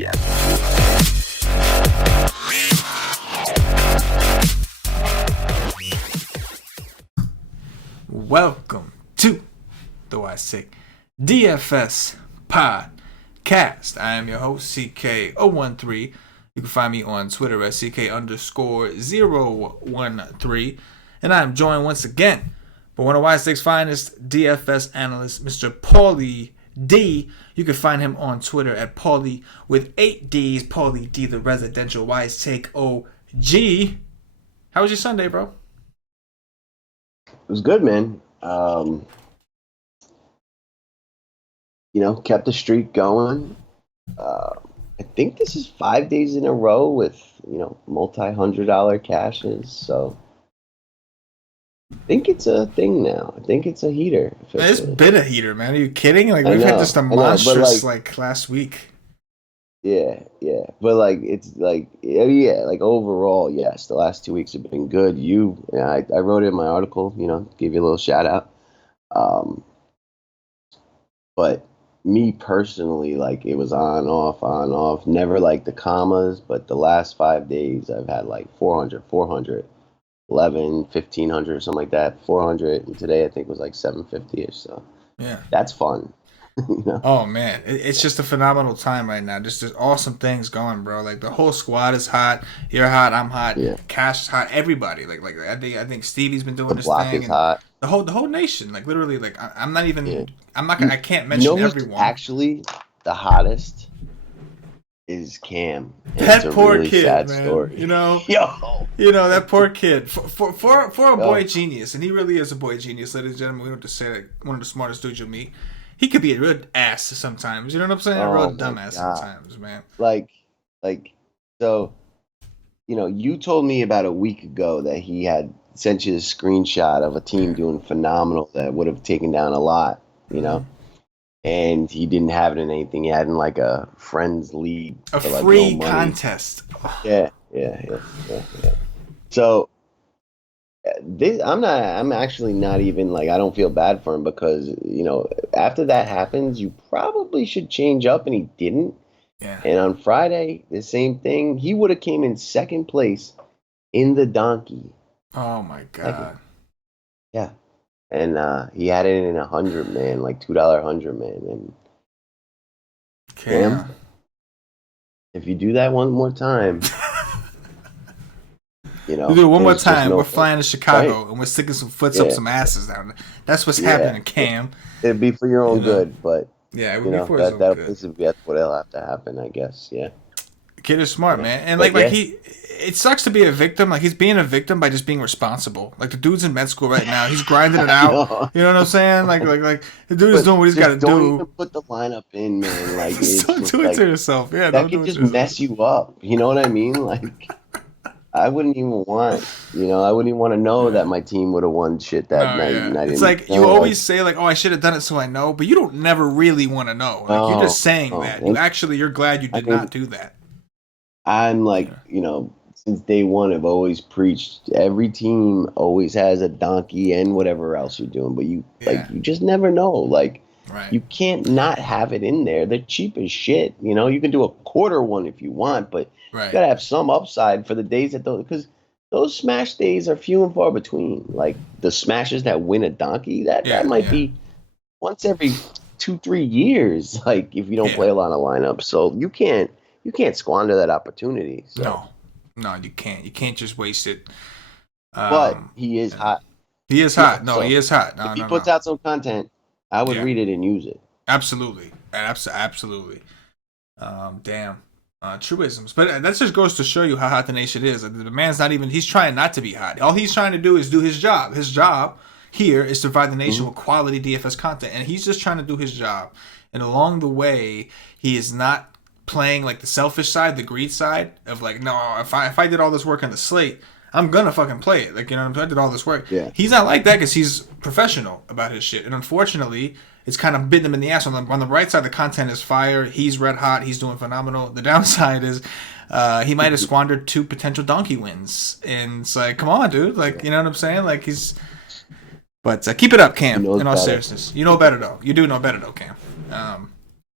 yet. Welcome to the DFS podcast. I am your host, CK013. You can find me on Twitter at CK_013. And I am joined once again by one of Y6's finest DFS analysts, Mr. Paulie D. You can find him on Twitter at Paulie with 8 Ds. Paulie D, the residential Wise Take OG. How was your Sunday, bro? It was good, man. Kept the streak going. I think this is 5 days in a row with, multi-$100 cashes. So I think it's a thing now. I think it's a heater. It's been a heater, man. Are you kidding? Like, we've had just a monstrous, last week. Yeah. But, overall, yes, the last 2 weeks have been good. I wrote it in my article, give you a little shout out. But me personally, it was on, off, never the commas, but the last 5 days I've had 400, 11, 1,500 or something like that, 400, and today I think was 750-ish, so yeah, that's fun. Oh man, it's just a phenomenal time right now. Just there's awesome things going, bro. The whole squad is hot. You're hot. I'm hot. Yeah. Cash is hot. Everybody. I think Stevie's been doing this thing. The block is hot. The whole nation. Literally. I'm not even. Yeah. I'm not gonna. I can't mention everyone. Actually, the hottest is Cam. That poor really kid, sad man. Story. That poor kid. For a boy genius, and he really is a boy genius, ladies and gentlemen. We don't have to say one of the smartest dudes you'll meet. He could be a real ass sometimes. You know what I'm saying? A real dumbass sometimes, man. So, you told me about a week ago that he had sent you a screenshot of a team doing phenomenal that would have taken down a lot, and he didn't have it in anything. He had in a friends league. A free contest. Yeah. So, I'm actually not even I don't feel bad for him because after that happens you probably should change up, and he didn't. Yeah. And on Friday the same thing, he would have came in second place in the donkey. Oh my god. Yeah. And he had it in 100 man, $2 100 man, and Cam, if you do that one more time. We do it one more time. We're flying to Chicago, right? And we're sticking some foots up some asses down there. That's what's happening, Cam. It'd be for your own good, but it would be for his own good. That's what'll have to happen, I guess. Yeah. The kid is smart, man, and it sucks to be a victim. He's being a victim by just being responsible. The dude's in med school right now. He's grinding it out. You know what I'm saying? The dude is doing what he's got to do. Don't even put the lineup in, man. Don't do it to yourself. Yeah, that could just mess you up. You know what I mean? I wouldn't even want, I wouldn't even want to know that my team would have won shit that night. Yeah. And I it's didn't, you always say oh, I should have done it so I know, but you don't never really want to know. You're just saying that. You're glad you did not do that. I'm since day one, I've always preached every team always has a donkey and whatever else you're doing, but you just never know. Right. You can't not have it in there. They're cheap as shit. You can do a quarter one if you want, but you gotta have some upside for the days because those smash days are few and far between. The smashes that win a donkey, that might be once every 2-3 years. If you don't play a lot of lineups, so you can't squander that opportunity. So. No, you can't. You can't just waste it. But he is hot. He is hot. No, he is hot. If he puts out some content, I would read it and use it. Absolutely. Absolutely. Damn. Truisms. But that just goes to show you how hot the nation is. The man's he's trying not to be hot. All he's trying to do is do his job. His job here is to provide the nation with quality DFS content. And he's just trying to do his job. And along the way, he is not playing the selfish side, the greed side of no, if I did all this work on the slate, I'm gonna fucking play it. I did all this work. Yeah. He's not like that because he's professional about his shit. And unfortunately, it's kind of bitten him in the ass. On the right side, the content is fire. He's red hot. He's doing phenomenal. The downside is he might have squandered 2 potential donkey wins. And it's come on, dude. You know what I'm saying? he's... But keep it up, Cam, in all seriousness. You know better, though. You do know better, though, Cam.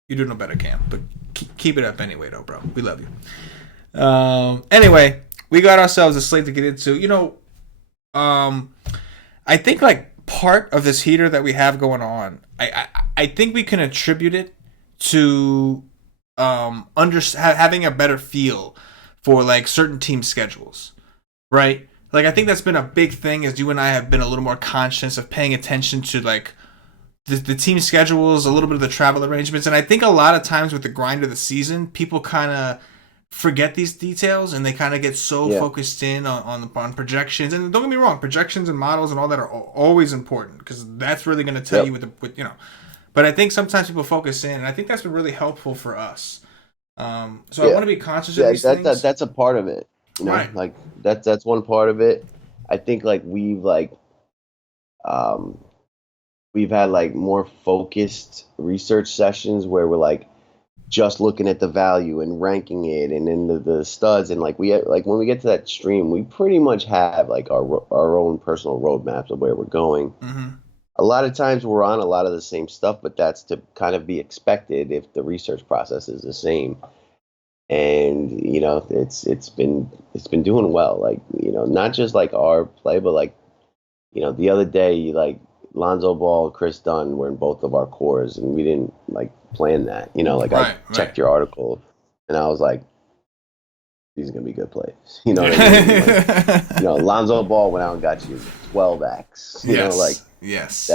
You do know better, Cam. But Keep it up anyway, though, bro. We love you. Anyway, we got ourselves a slate to get into. I think like part of this heater that we have going on, I think we can attribute it to having a better feel for like certain team schedules, right? Like I think that's been a big thing, as you and I have been a little more conscious of paying attention to like the team schedules, a little bit of the travel arrangements, and I think a lot of times with the grind of the season, people kind of forget these details and they kind of get so focused in on projections. And don't get me wrong, projections and models and all that are always important because that's really going to tell you with But I think sometimes people focus in, and I think that's been really helpful for us. I want to be conscious of these things. That's a part of it, right. Like that's one part of it. I think like we've had like more focused research sessions where we're like just looking at the value and ranking it and then the studs, and like when we get to that stream, we pretty much have like our own personal roadmaps of where we're going. Mm-hmm. A lot of times we're on a lot of the same stuff, but that's to kind of be expected if the research process is the same. And it's been doing well, like not just like our play, but like the other day, like Lonzo Ball, Chris Dunn were in both of our cores, and we didn't like plan that. I checked your article, and I was like, these are gonna be good plays. You know what I mean? Lonzo Ball went out and got you 12x. Yes.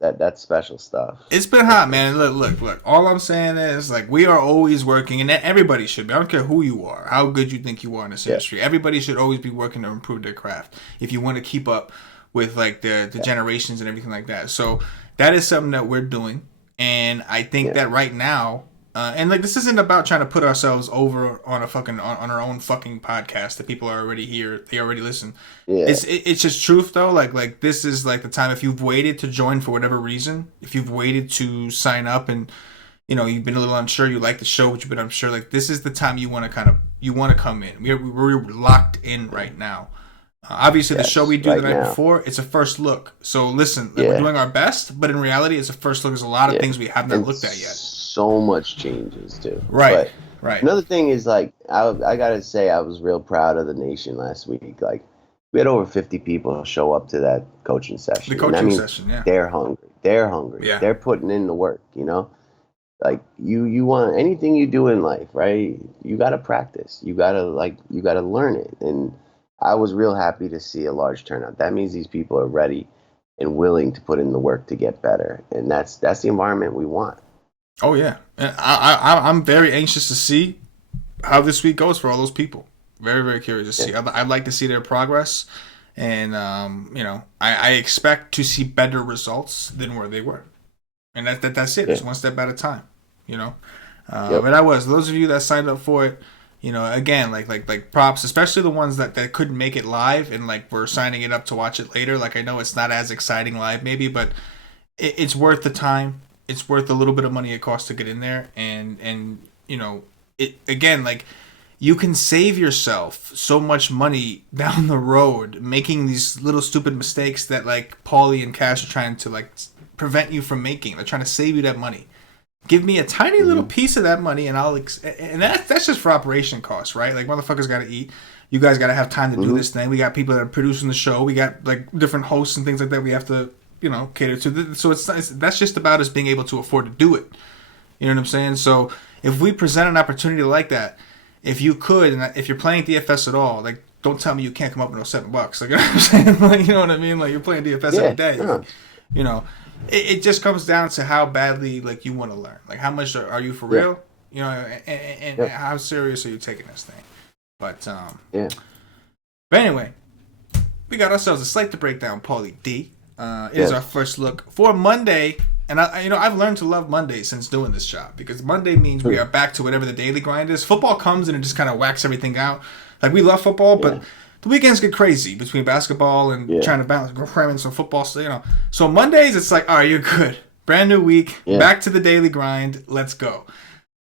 That's special stuff. It's been hot, man. Look. All I'm saying is, like, we are always working, and everybody should be. I don't care who you are, how good you think you are in this industry. Everybody should always be working to improve their craft if you want to keep up with like the generations and everything like that. So that is something that we're doing, and I think that right now, and like this isn't about trying to put ourselves over on on our own fucking podcast that people are already here, they already listen. It's just truth though. Like this is like the time, if you've waited to join for whatever reason, if you've waited to sign up and you've been a little unsure, you like the show but you've been unsure, like this is the time you want to come in. We're locked in right now. Obviously, the show we do the night before, it's a first look. So listen, we're doing our best, but in reality, it's a first look. There's a lot of things we have not looked at yet. So much changes too. Right. Another thing is like I gotta say I was real proud of the nation last week. Like we had over 50 people show up to that coaching session. The coaching session, yeah. They're hungry. Yeah. They're putting in the work. Like you want anything you do in life, right? You gotta practice. You gotta learn it. And I was real happy to see a large turnout. That means these people are ready and willing to put in the work to get better, and that's the environment we want. Oh yeah, and I'm very anxious to see how this week goes for all those people. Very, very curious to see. I'd like to see their progress, and I expect to see better results than where they were, and that's it. It's one step at a time, But those of you that signed up for it. Again, like props, especially the ones that couldn't make it live and like we're signing it up to watch it later. Like I know it's not as exciting live maybe, but it's worth the time. It's worth a little bit of money it costs to get in there, and it again, like you can save yourself so much money down the road making these little stupid mistakes that like Paulie and Cash are trying to like prevent you from making. They're trying to save you that money. Give me a tiny little piece of that money, and and that's just for operation costs, right? Like motherfuckers got to eat. You guys got to have time to do this thing. We got people that are producing the show. We got like different hosts and things like that. We have to, cater to. So that's just about us being able to afford to do it. You know what I'm saying? So if we present an opportunity like that, if you could, and if you're playing DFS at all, like don't tell me you can't come up with no $7. Like you know what I'm saying? Like you know what I mean? Like you're playing DFS every day. Yeah. It just comes down to how badly like you want to learn. Like how much are you for real? And how serious are you taking this thing? But But anyway, we got ourselves a slate to break down. Paulie D. It is our first look for Monday, and I've learned to love Monday since doing this job because Monday means we are back to whatever the daily grind is. Football comes and it just kind of whacks everything out. Like we love football, but the weekends get crazy between basketball and trying to balance, cramming some football. So, so Mondays, it's like, all right, you're good. Brand new week, back to the daily grind. Let's go.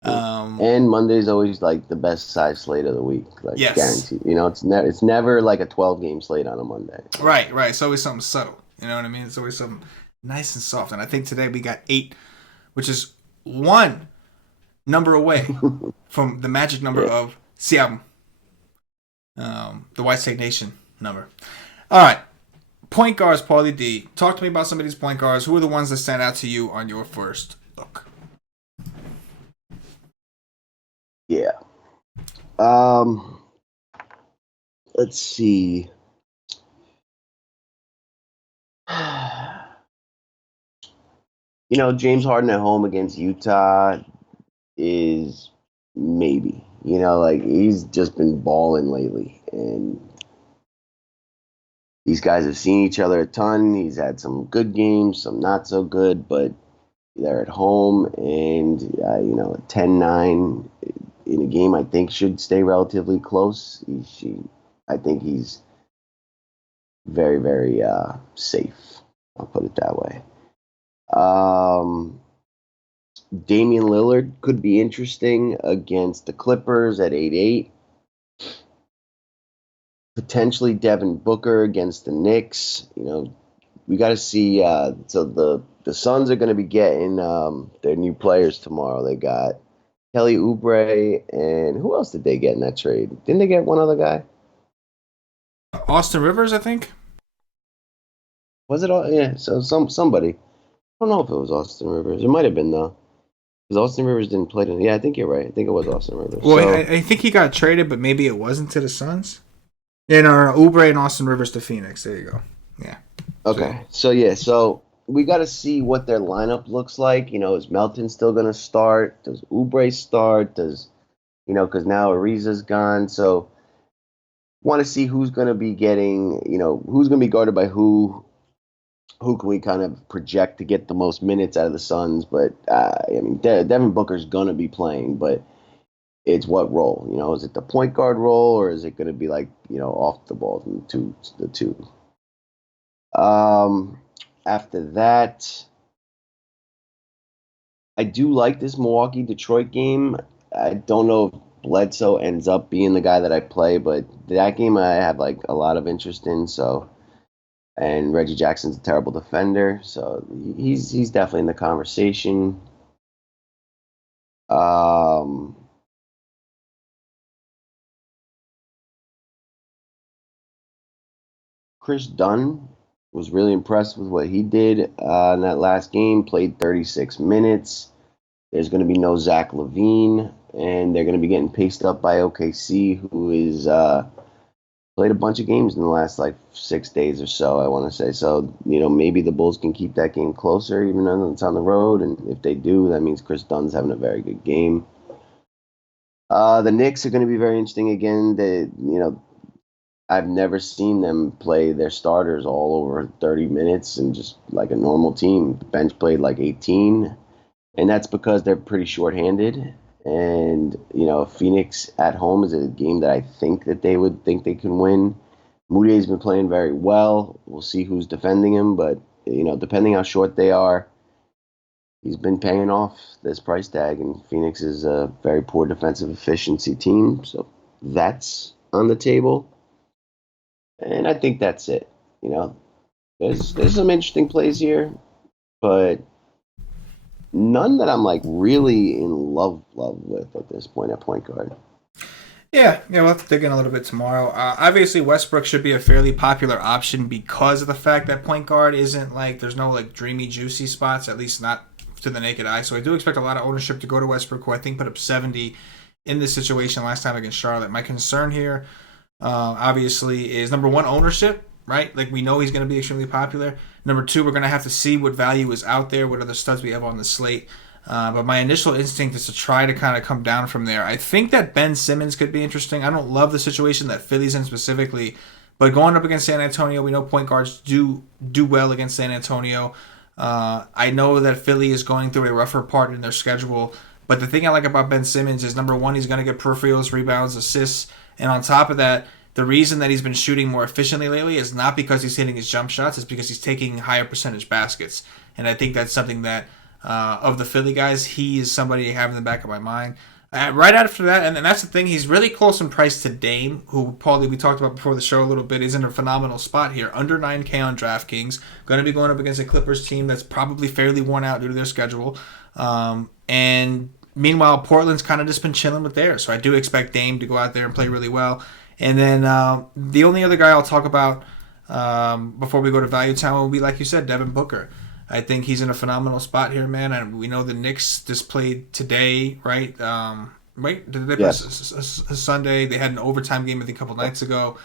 And Monday's always like the best size slate of the week, like guaranteed. It's never like a 12-game slate on a Monday. Right. It's always something subtle. You know what I mean? It's always something nice and soft. And I think today we got 8, which is one number away from the magic number of Seattle. The White State Nation number. All right. Point guards, Paulie D. Talk to me about some of these point guards. Who are the ones that stand out to you on your first look? Yeah. Let's see. James Harden at home against Utah is maybe. He's just been balling lately. And these guys have seen each other a ton. He's had some good games, some not so good, but they're at home. And, 10-9 in a game I think should stay relatively close. I think he's very, very safe. I'll put it that way. Damian Lillard could be interesting against the Clippers at 8-8. Potentially Devin Booker against the Knicks. We got to see. So the Suns are going to be getting their new players tomorrow. They got Kelly Oubre, and who else did they get in that trade? Didn't they get one other guy? Austin Rivers, I think. Was it all? Yeah. So somebody. I don't know if it was Austin Rivers. It might have been though, because Austin Rivers didn't play. Yeah, I think you're right. I think it was Austin Rivers. Well, so, I think he got traded, but maybe it wasn't to the Suns. Yeah, no, Oubre and Austin Rivers to Phoenix. There you go. Yeah. Okay. So we got to see what their lineup looks like. Is Melton still going to start? Does Oubre start? Because now Ariza's gone. So want to see who's going to be getting, who's going to be guarded by who. Who can we kind of project to get the most minutes out of the Suns? But, Devin Booker's going to be playing, but it's what role? Is it the point guard role, or is it going to be off the ball from the two? After that, I do like this Milwaukee-Detroit game. I don't know if Bledsoe ends up being the guy that I play, but that game I have a lot of interest in, so... And Reggie Jackson's a terrible defender, so he's definitely in the conversation. Chris Dunn was really impressed with what he did in that last game. Played 36 minutes. There's going to be no Zach LaVine, and they're going to be getting paced up by OKC, who is... played a bunch of games in the last 6 days or so, I want to say. So, maybe the Bulls can keep that game closer, even though it's on the road. And if they do, that means Chris Dunn's having a very good game. The Knicks are going to be very interesting again. I've never seen them play their starters all over 30 minutes and just like a normal team. The bench played 18. And that's because they're pretty shorthanded. And, Phoenix at home is a game that I think that they would think they can win. Moutier's been playing very well. We'll see who's defending him. But, depending how short they are, he's been paying off this price tag. And Phoenix is a very poor defensive efficiency team. So that's on the table. And I think that's it. There's some interesting plays here. But... none that I'm really in love with at this point at point guard. Yeah, we'll have to dig in a little bit tomorrow. Obviously, Westbrook should be a fairly popular option because of the fact that point guard isn't there's no dreamy, juicy spots, at least not to the naked eye. So I do expect a lot of ownership to go to Westbrook, who I think put up 70 in this situation last time against Charlotte. My concern here, obviously, is number one, ownership. Right? We know he's going to be extremely popular. Number two, we're going to have to see what value is out there, what other studs we have on the slate. But my initial instinct is to try to kind of come down from there. I think that Ben Simmons could be interesting. I don't love the situation that Philly's in specifically, but going up against San Antonio, we know point guards do well against San Antonio. I know that Philly is going through a rougher part in their schedule, but the thing I like about Ben Simmons is, number one, he's going to get peripherals, rebounds, assists, and on top of that, the reason that he's been shooting more efficiently lately is not because he's hitting his jump shots, it's because he's taking higher percentage baskets. And I think that's something that, of the Philly guys, he is somebody I have in the back of my mind. Right after that, and that's the thing, he's really close in price to Dame, who, Paulie, we talked about before the show a little bit, is in a phenomenal spot here. Under 9K on DraftKings. Going to be going up against a Clippers team that's probably fairly worn out due to their schedule. And meanwhile, Portland's kind of just been chilling with theirs. So I do expect Dame to go out there and play really well. And then the only other guy I'll talk about before we go to Value Town will be, like you said, Devin Booker. I think he's in a phenomenal spot here, man. And we know the Knicks just played today, right? Right? Did they play Sunday? They had an overtime game, I think, a couple nights ago.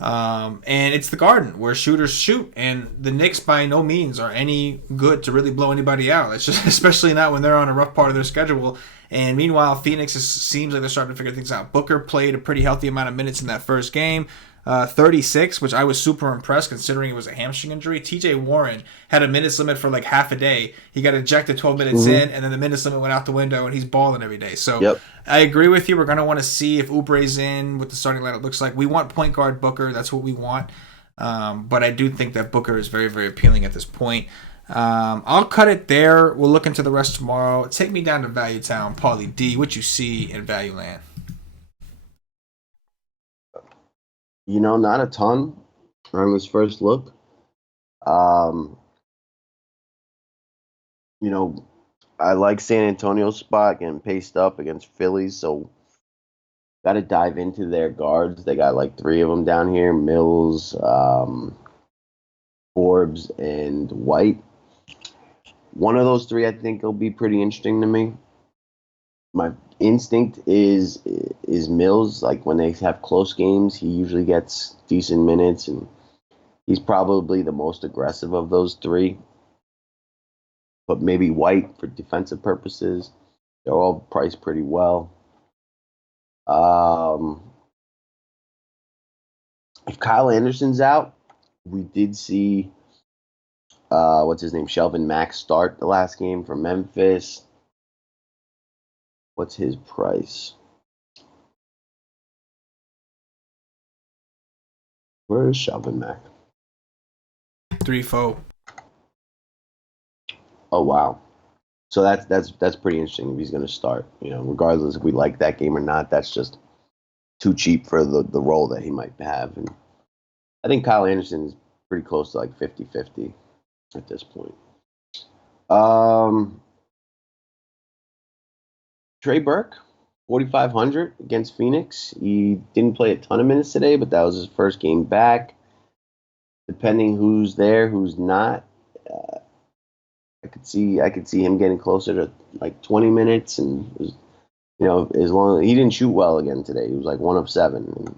And it's the Garden where shooters shoot, and the Knicks by no means are any good to really blow anybody out. It's just, especially not when they're on a rough part of their schedule. And meanwhile, Phoenix seems like they're starting to figure things out. Booker played a pretty healthy amount of minutes in that first game. 36, which I was super impressed considering it was a hamstring injury. TJ Warren had a minutes limit for like half a day. He got ejected 12 minutes in, and then the minutes limit went out the window, and he's balling every day. So I agree with you. We're going to want to see if Oubre's in, what the starting lineup looks like. We want point guard Booker. That's what we want. But I do think that Booker is very, very appealing at this point. I'll cut it there. We'll look into the rest tomorrow. Take me down to Value Town, Paulie D. What you see in Value Land? Not a ton on this first look. I like San Antonio's spot getting paced up against Philly, so got to dive into their guards. They got like 3 of them down here: Mills, Forbes, and White. One of those 3, I think, will be pretty interesting to me. My instinct is Mills. Like when they have close games, he usually gets decent minutes, and he's probably the most aggressive of those 3. But maybe White for defensive purposes. They're all priced pretty well. If Kyle Anderson's out, we did see what's his name, Shelvin Mack start the last game for Memphis. What's his price? Where is Shelvin Mack? 3-4. Oh wow! So that's pretty interesting if he's going to start. Regardless if we like that game or not, that's just too cheap for the role that he might have. And I think Kyle Anderson is pretty close to like 50-50 at this point. Trey Burke, 4,500 against Phoenix. He didn't play a ton of minutes today, but that was his first game back. Depending who's there, who's not, I could see him getting closer to like 20 minutes. And as long as he didn't shoot well again today, he was like 1 of 7. And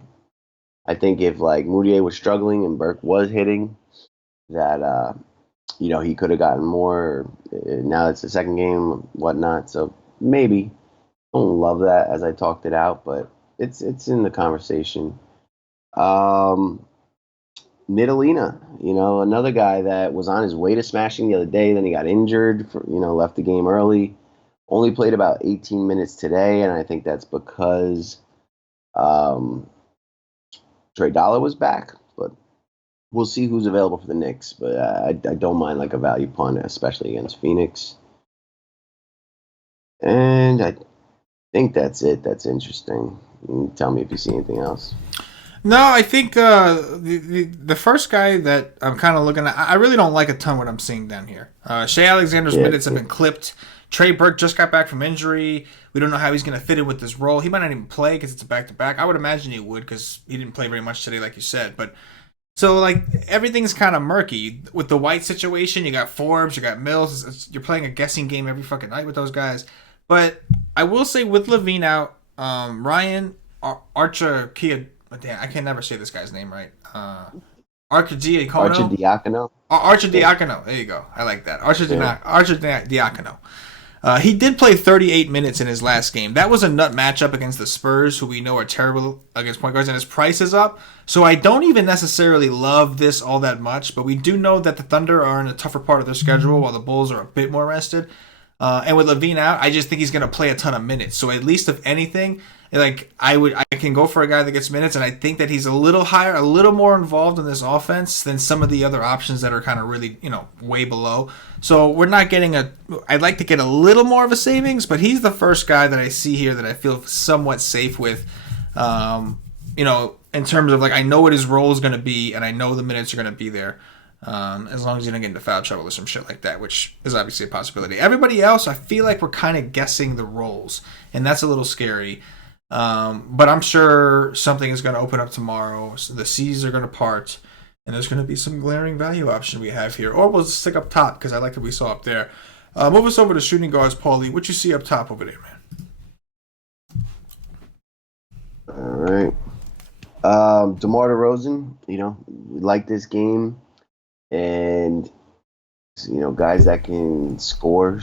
I think if like Moutier was struggling and Burke was hitting, that he could have gotten more. Now it's the second game, whatnot. So maybe. Don't love that as I talked it out, but it's in the conversation. Nidelina, another guy that was on his way to smashing the other day, then he got injured, left the game early. Only played about 18 minutes today, and I think that's because Trey Dollar was back. But we'll see who's available for the Knicks. But I don't mind like a value punt, especially against Phoenix. And I think that's it. That's interesting. You can tell me if you see anything else. No, I think the first guy that I'm kind of looking at, I really don't like a ton what I'm seeing down here. Shea Alexander's minutes have been clipped. Trey Burke just got back from injury. We don't know how he's going to fit in with this role. He might not even play because it's a back-to-back. I would imagine he would because he didn't play very much today, like you said. But so like everything's kind of murky with the White situation. You got Forbes, you got Mills. You're playing a guessing game every fucking night with those guys. But I will say with Levine out, Ryan Archer-Diacono. I can never say this guy's name right. Archer-Diacono. Archer-Diacono. There you go. I like that. Archer-Diacono. He did play 38 minutes in his last game. That was a nut matchup against the Spurs, who we know are terrible against point guards, and his price is up. So I don't even necessarily love this all that much, but we do know that the Thunder are in a tougher part of their schedule while the Bulls are a bit more rested. And with Levine out, I just think he's going to play a ton of minutes. So at least if anything, like I can go for a guy that gets minutes, and I think that he's a little higher, a little more involved in this offense than some of the other options that are kind of really, way below. So we're not getting I'd like to get a little more of a savings, but he's the first guy that I see here that I feel somewhat safe with, in terms of like I know what his role is going to be, and I know the minutes are going to be there. as long as you don't get into foul trouble or some shit like that, which is obviously a possibility. Everybody else, I feel like we're kind of guessing the roles, and that's a little scary. But I'm sure something is going to open up tomorrow. So the seas are going to part, and there's going to be some glaring value option we have here. Or we'll stick up top because I like what we saw up there. Move us over to shooting guards, Paulie. What you see up top over there, man? All right. DeMar DeRozan, we like this game. And, guys that can score,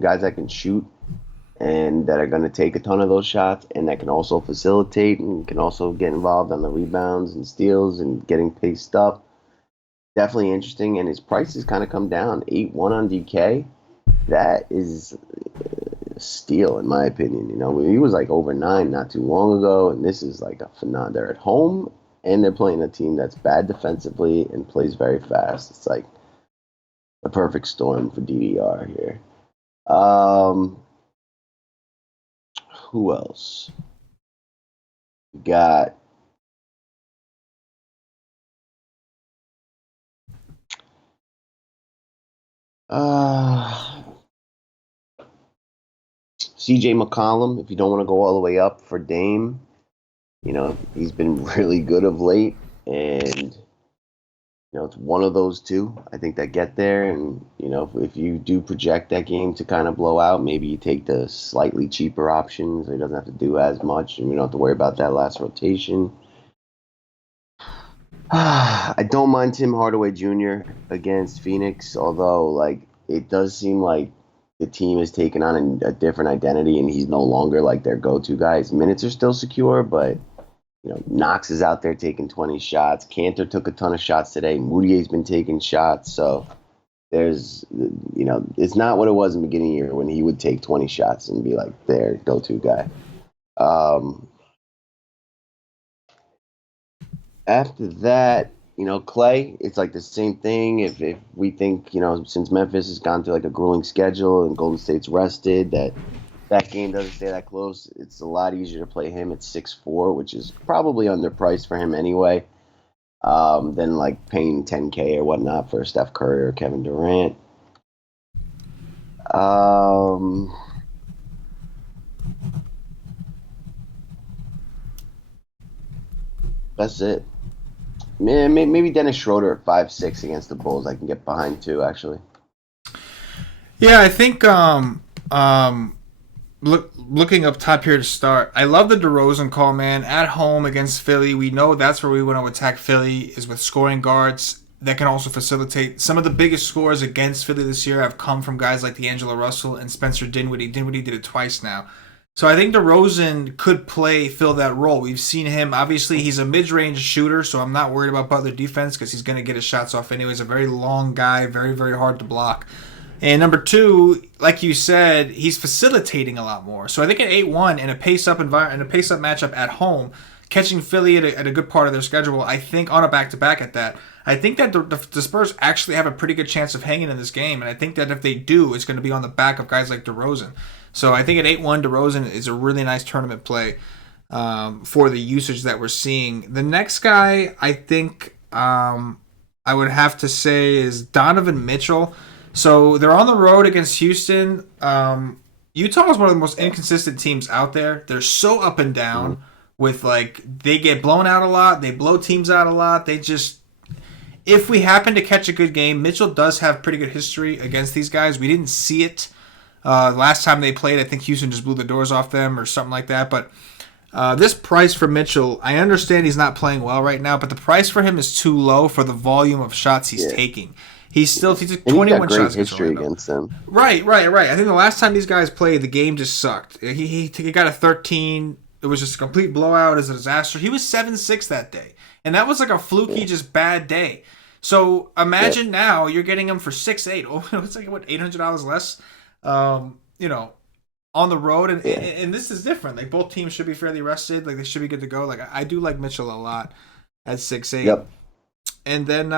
guys that can shoot, and that are going to take a ton of those shots, and that can also facilitate and can also get involved on the rebounds and steals and getting paced up. Definitely interesting, and his price has kind of come down. 8-1 on DK. That is a steal, in my opinion. He was like over 9 not too long ago, and this is like a phenomenon. They're at home, and they're playing a team that's bad defensively and plays very fast. It's like a perfect storm for DDR here. Who else? We got CJ McCollum. If you don't want to go all the way up for Dame, he's been really good of late, and it's one of those two, I think, that get there. And if you do project that game to kind of blow out, maybe you take the slightly cheaper option, so he doesn't have to do as much, and we don't have to worry about that last rotation. I don't mind Tim Hardaway Jr. against Phoenix, although it does seem like the team has taken on a different identity, and he's no longer like their go-to guy. His minutes are still secure, but Knox is out there taking 20 shots. Cantor took a ton of shots today. Moutier's been taking shots, so there's it's not what it was in the beginning of the year when he would take 20 shots and be like their go-to guy. After that, Clay, it's like the same thing. If we think, since Memphis has gone through like a grueling schedule and Golden State's rested, that game doesn't stay that close, it's a lot easier to play him at 6'4", which is probably underpriced for him anyway, than like paying $10K or whatnot for Steph Curry or Kevin Durant. That's it. Man, maybe Dennis Schroeder at 5'6" against the Bulls I can get behind too, actually. Yeah, I think looking up top here to start, I love the DeRozan call, man. At home against Philly, we know that's where we want to attack Philly, is with scoring guards that can also facilitate. Some of the biggest scores against Philly this year have come from guys like D'Angelo Russell and Spencer Dinwiddie. Dinwiddie did it twice now. So I think DeRozan could fill that role. We've seen him. Obviously, he's a mid-range shooter, so I'm not worried about Butler defense because he's going to get his shots off anyways. A very long guy, very, very hard to block. And number two, like you said, he's facilitating a lot more. So I think at 8-1 in a pace-up environment, in a pace-up matchup at home, catching Philly at a good part of their schedule, I think on a back-to-back at that, I think that the Spurs actually have a pretty good chance of hanging in this game. And I think that if they do, it's going to be on the back of guys like DeRozan. So I think at 8-1, DeRozan is a really nice tournament play for the usage that we're seeing. The next guy I think I would have to say is Donovan Mitchell. So they're on the road against Houston. Utah is one of the most inconsistent teams out there. They're so up and down with they get blown out a lot. They blow teams out a lot. They just, if we happen to catch a good game, Mitchell does have pretty good history against these guys. We didn't see it last time they played. I think Houston just blew the doors off them or something like that. But this price for Mitchell, I understand he's not playing well right now, but the price for him is too low for the volume of shots he's taking. He took 21 shots against them. Right. I think the last time these guys played, the game just sucked. He got a 13. It was just a complete blowout. It was a disaster. He was 7-6 that day. And that was like a fluky, just bad day. So imagine now you're getting him for 6-8. Oh, it's like, what, $800 less? On the road. And this is different. Like, both teams should be fairly rested. Like, they should be good to go. Like, I do like Mitchell a lot at 6-8. Yep. And then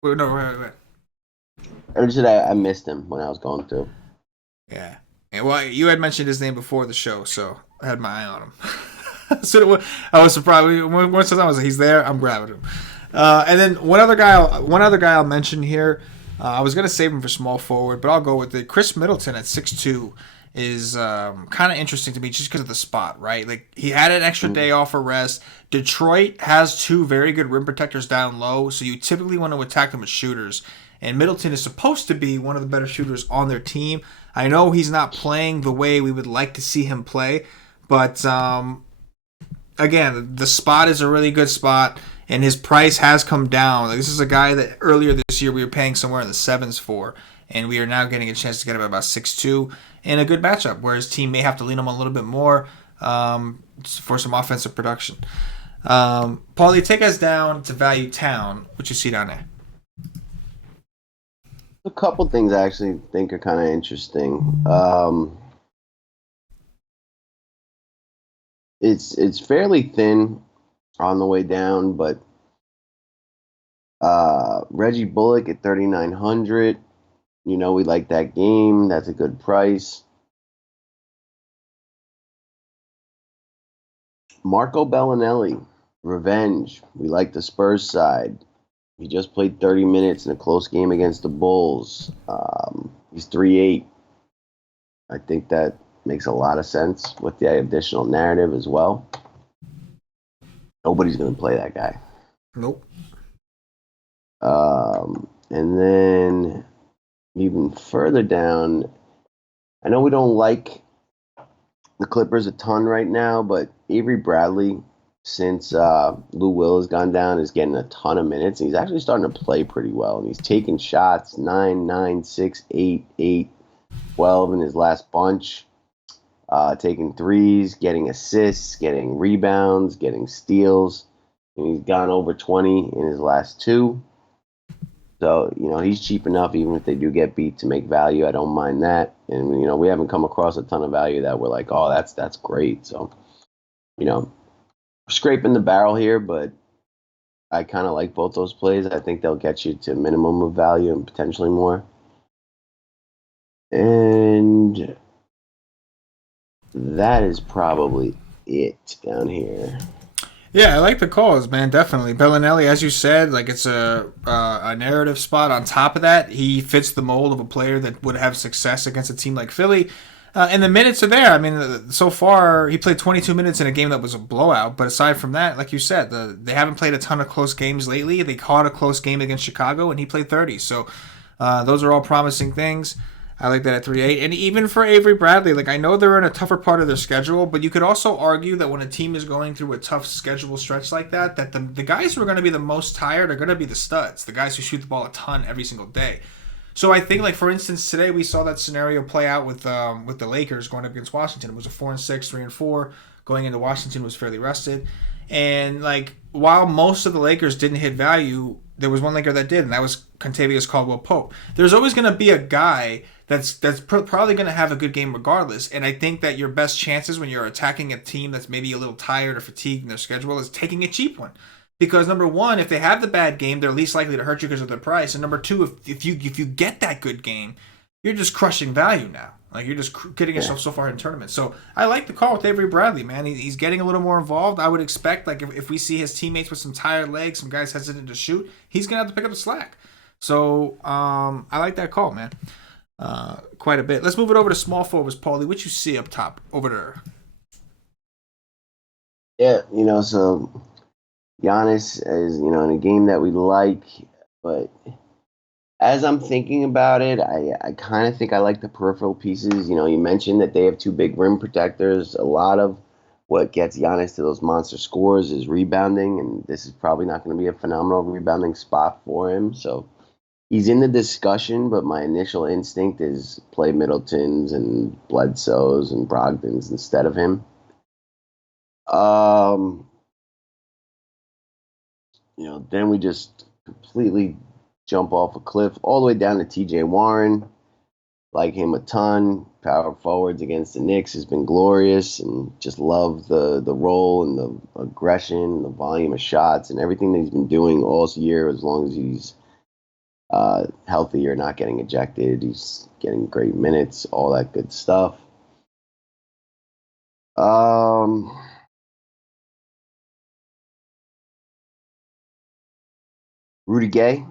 Wait. I just said I missed him when I was going through. Yeah. And well, you had mentioned his name before the show, so I had my eye on him. So I was surprised. Once I was like, he's there, I'm grabbing him. And then one other guy I'll mention here. I was gonna save him for small forward, but I'll go with it. Chris Middleton at 6'2" is kind of interesting to me just because of the spot, right? Like he had an extra day off for rest. Detroit has two very good rim protectors down low, so you typically want to attack them with shooters. And Middleton is supposed to be one of the better shooters on their team. I know he's not playing the way we would like to see him play, but again, the spot is a really good spot, and his price has come down. Like, this is a guy that earlier this year we were paying somewhere in the sevens for, and we are now getting a chance to get him at about 6'2" in a good matchup, where his team may have to lean him a little bit more for some offensive production. Paulie, take us down to Value Town. What you see down there? A couple things I actually think are kind of interesting. It's fairly thin on the way down, but Reggie Bullock at 3,900. We like that game. That's a good price. Marco Bellinelli, revenge. We like the Spurs side. He just played 30 minutes in a close game against the Bulls. He's 3.8. I think that makes a lot of sense with the additional narrative as well. Nobody's going to play that guy. Nope. And then even further down, I know we don't like the Clippers a ton right now, but Avery Bradley, since Lou Will has gone down, is getting a ton of minutes. And he's actually starting to play pretty well. And he's taking shots 9, 9, 6, 8, 8, 12 in his last bunch. Taking threes, getting assists, getting rebounds, getting steals. And he's gone over 20 in his last two. So, he's cheap enough, even if they do get beat, to make value. I don't mind that. And, we haven't come across a ton of value that we're like, oh, that's great. So, scraping the barrel here, but I kind of like both those plays. I think they'll get you to a minimum of value and potentially more. And that is probably it down here. Yeah, I like the calls, man. Definitely, Bellinelli, as you said, like it's a narrative spot. On top of that, he fits the mold of a player that would have success against a team like Philly. And the minutes are there. I mean, so far he played 22 minutes in a game that was a blowout. But aside from that, like you said, they haven't played a ton of close games lately. They caught a close game against Chicago, and he played 30. So those are all promising things. I like that at 3.8. And even for Avery Bradley, like I know they're in a tougher part of their schedule, but you could also argue that when a team is going through a tough schedule stretch like that the guys who are going to be the most tired are going to be the studs, the guys who shoot the ball a ton every single day. So I think, like for instance, today we saw that scenario play out with the Lakers going up against Washington. It was a 4-6, 3-4. Going into Washington was fairly rested, and like while most of the Lakers didn't hit value, there was one Laker that did, and that was Contavious Caldwell-Pope. There's always going to be a guy that's probably going to have a good game regardless. And I think that your best chances when you're attacking a team that's maybe a little tired or fatigued in their schedule is taking a cheap one. Because number one, if they have the bad game, they're least likely to hurt you because of their price. And number two, if you get that good game, you're just crushing value now. Like you're just getting yourself so far in tournaments. So I like the call with Avery Bradley, man. He's getting a little more involved. I would expect, like if we see his teammates with some tired legs, some guys hesitant to shoot, he's gonna have to pick up the slack. So I like that call, man. Quite a bit. Let's move it over to small forwards, Paulie. What you see up top over there? Yeah, so Giannis is, in a game that we like, but as I'm thinking about it, I kind of think I like the peripheral pieces. You mentioned that they have two big rim protectors. A lot of what gets Giannis to those monster scores is rebounding, and this is probably not going to be a phenomenal rebounding spot for him. So he's in the discussion, but my initial instinct is play Middleton's and Bledsoe's and Brogdon's instead of him. Then we just completely jump off a cliff all the way down to TJ Warren. Like him a ton. Power forwards against the Knicks has been glorious, and just love the role and the aggression, the volume of shots, and everything that he's been doing all year. As long as he's healthy or not getting ejected, he's getting great minutes, all that good stuff. Rudy Gay,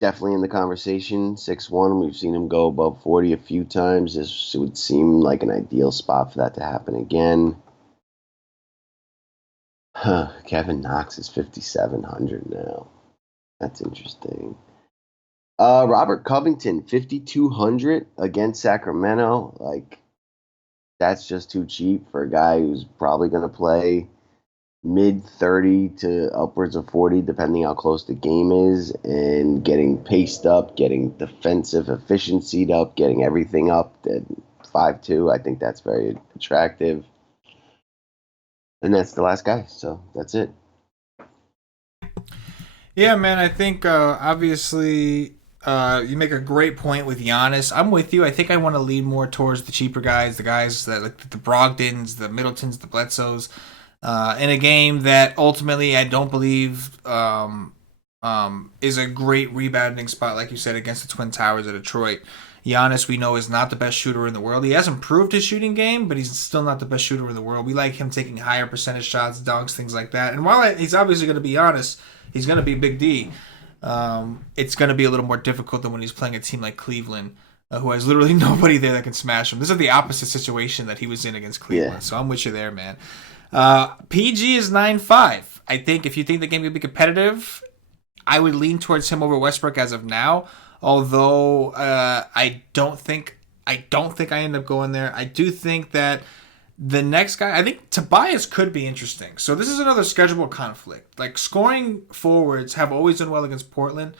definitely in the conversation. 6'1". We've seen him go above 40 a few times. This would seem like an ideal spot for that to happen again. Kevin Knox is 5,700 now. That's interesting. Robert Covington, 5,200 against Sacramento. Like, that's just too cheap for a guy who's probably going to play mid 30 to upwards of 40, depending how close the game is, and getting paced up, getting defensive efficiency up, getting everything up at 5'2". I think that's very attractive. And that's the last guy, so that's it. Yeah, man, I think obviously you make a great point with Giannis. I'm with you. I think I want to lean more towards the cheaper guys, the guys that like the Brogdons, the Middletons, the Bledsoes, in a game that ultimately I don't believe is a great rebounding spot, like you said, against the Twin Towers of Detroit. Giannis, we know, is not the best shooter in the world. He has improved his shooting game, but he's still not the best shooter in the world. We like him taking higher percentage shots, dunks, things like that. And while he's obviously going to be honest, he's going to be Big D. It's going to be a little more difficult than when he's playing a team like Cleveland, who has literally nobody there that can smash him. This is the opposite situation that he was in against Cleveland. Yeah. So I'm with you there, man. PG is 9.5. I think if you think the game could be competitive, I would lean towards him over Westbrook as of now. Although I don't think I end up going there. I do think that the next guy, I think Tobias could be interesting. So this is another schedule conflict. Like, scoring forwards have always done well against Portland.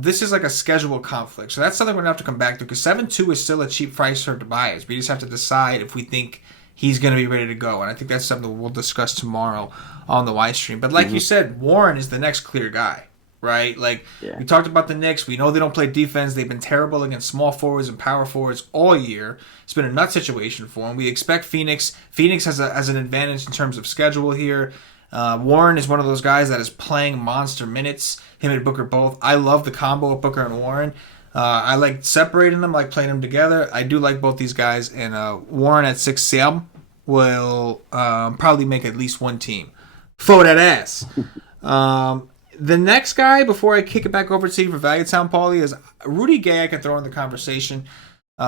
This is like a schedule conflict. So that's something we're going to have to come back to, because 7-2 is still a cheap price for Tobias. We just have to decide if we think he's going to be ready to go. And I think that's something we'll discuss tomorrow on the Y stream. But like you said, Warren is the next clear guy. Right? Like, we talked about the Knicks. We know they don't play defense. They've been terrible against small forwards and power forwards all year. It's been a nut situation for them. We expect Phoenix. Phoenix has an advantage in terms of schedule here. Warren is one of those guys that is playing monster minutes. Him and Booker both. I love the combo of Booker and Warren. I like separating them, like playing them together. I do like both these guys. And Warren at 6-7 will probably make at least one team. For that ass. The next guy, before I kick it back over to you for Value Town, Paulie, is Rudy Gay. I can throw in the conversation.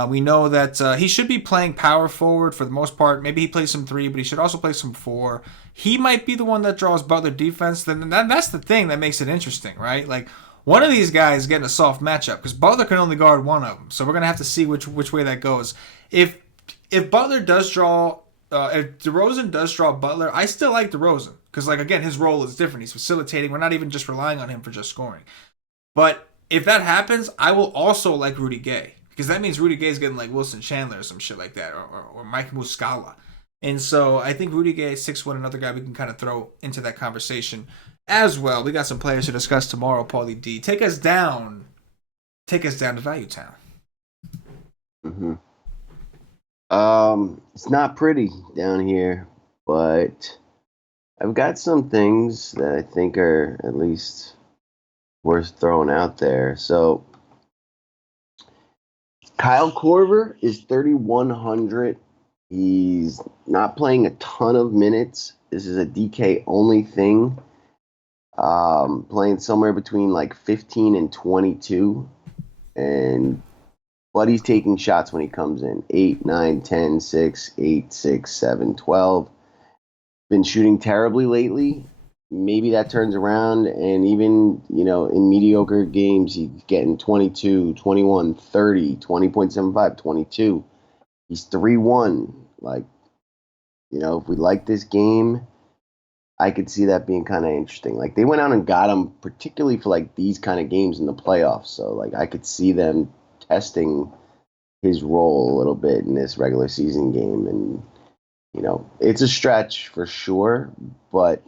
We know that he should be playing power forward for the most part. Maybe he plays some 3, but he should also play some 4. He might be the one that draws Butler defense. Then that's the thing that makes it interesting, right? Like, one of these guys is getting a soft matchup because Butler can only guard one of them. So we're gonna have to see which way that goes. If Butler does draw, if DeRozan does draw Butler, I still like DeRozan. Because, like, again, his role is different. He's facilitating. We're not even just relying on him for just scoring. But if that happens, I will also like Rudy Gay. Because that means Rudy Gay is getting, like, Wilson Chandler or some shit like that. Or Mike Muscala. And so I think Rudy Gay is 6'1", another guy we can kind of throw into that conversation as well. We got some players to discuss tomorrow, Paulie D. Take us down to Value Town. It's not pretty down here, but I've got some things that I think are at least worth throwing out there. So Kyle Korver is 3,100. He's not playing a ton of minutes. This is a DK only thing. Playing somewhere between like 15 and 22. But he's taking shots when he comes in. 8, 9, 10, 6, 8, 6, 7, 12. Been shooting terribly lately. Maybe that turns around, and even, in mediocre games, he's getting 22, 21, 30, 20.75, 22. He's 3-1. Like, if we like this game, I could see that being kind of interesting. Like, they went out and got him, particularly for, like, these kind of games in the playoffs. So, like, I could see them testing his role a little bit in this regular season game, and it's a stretch for sure, but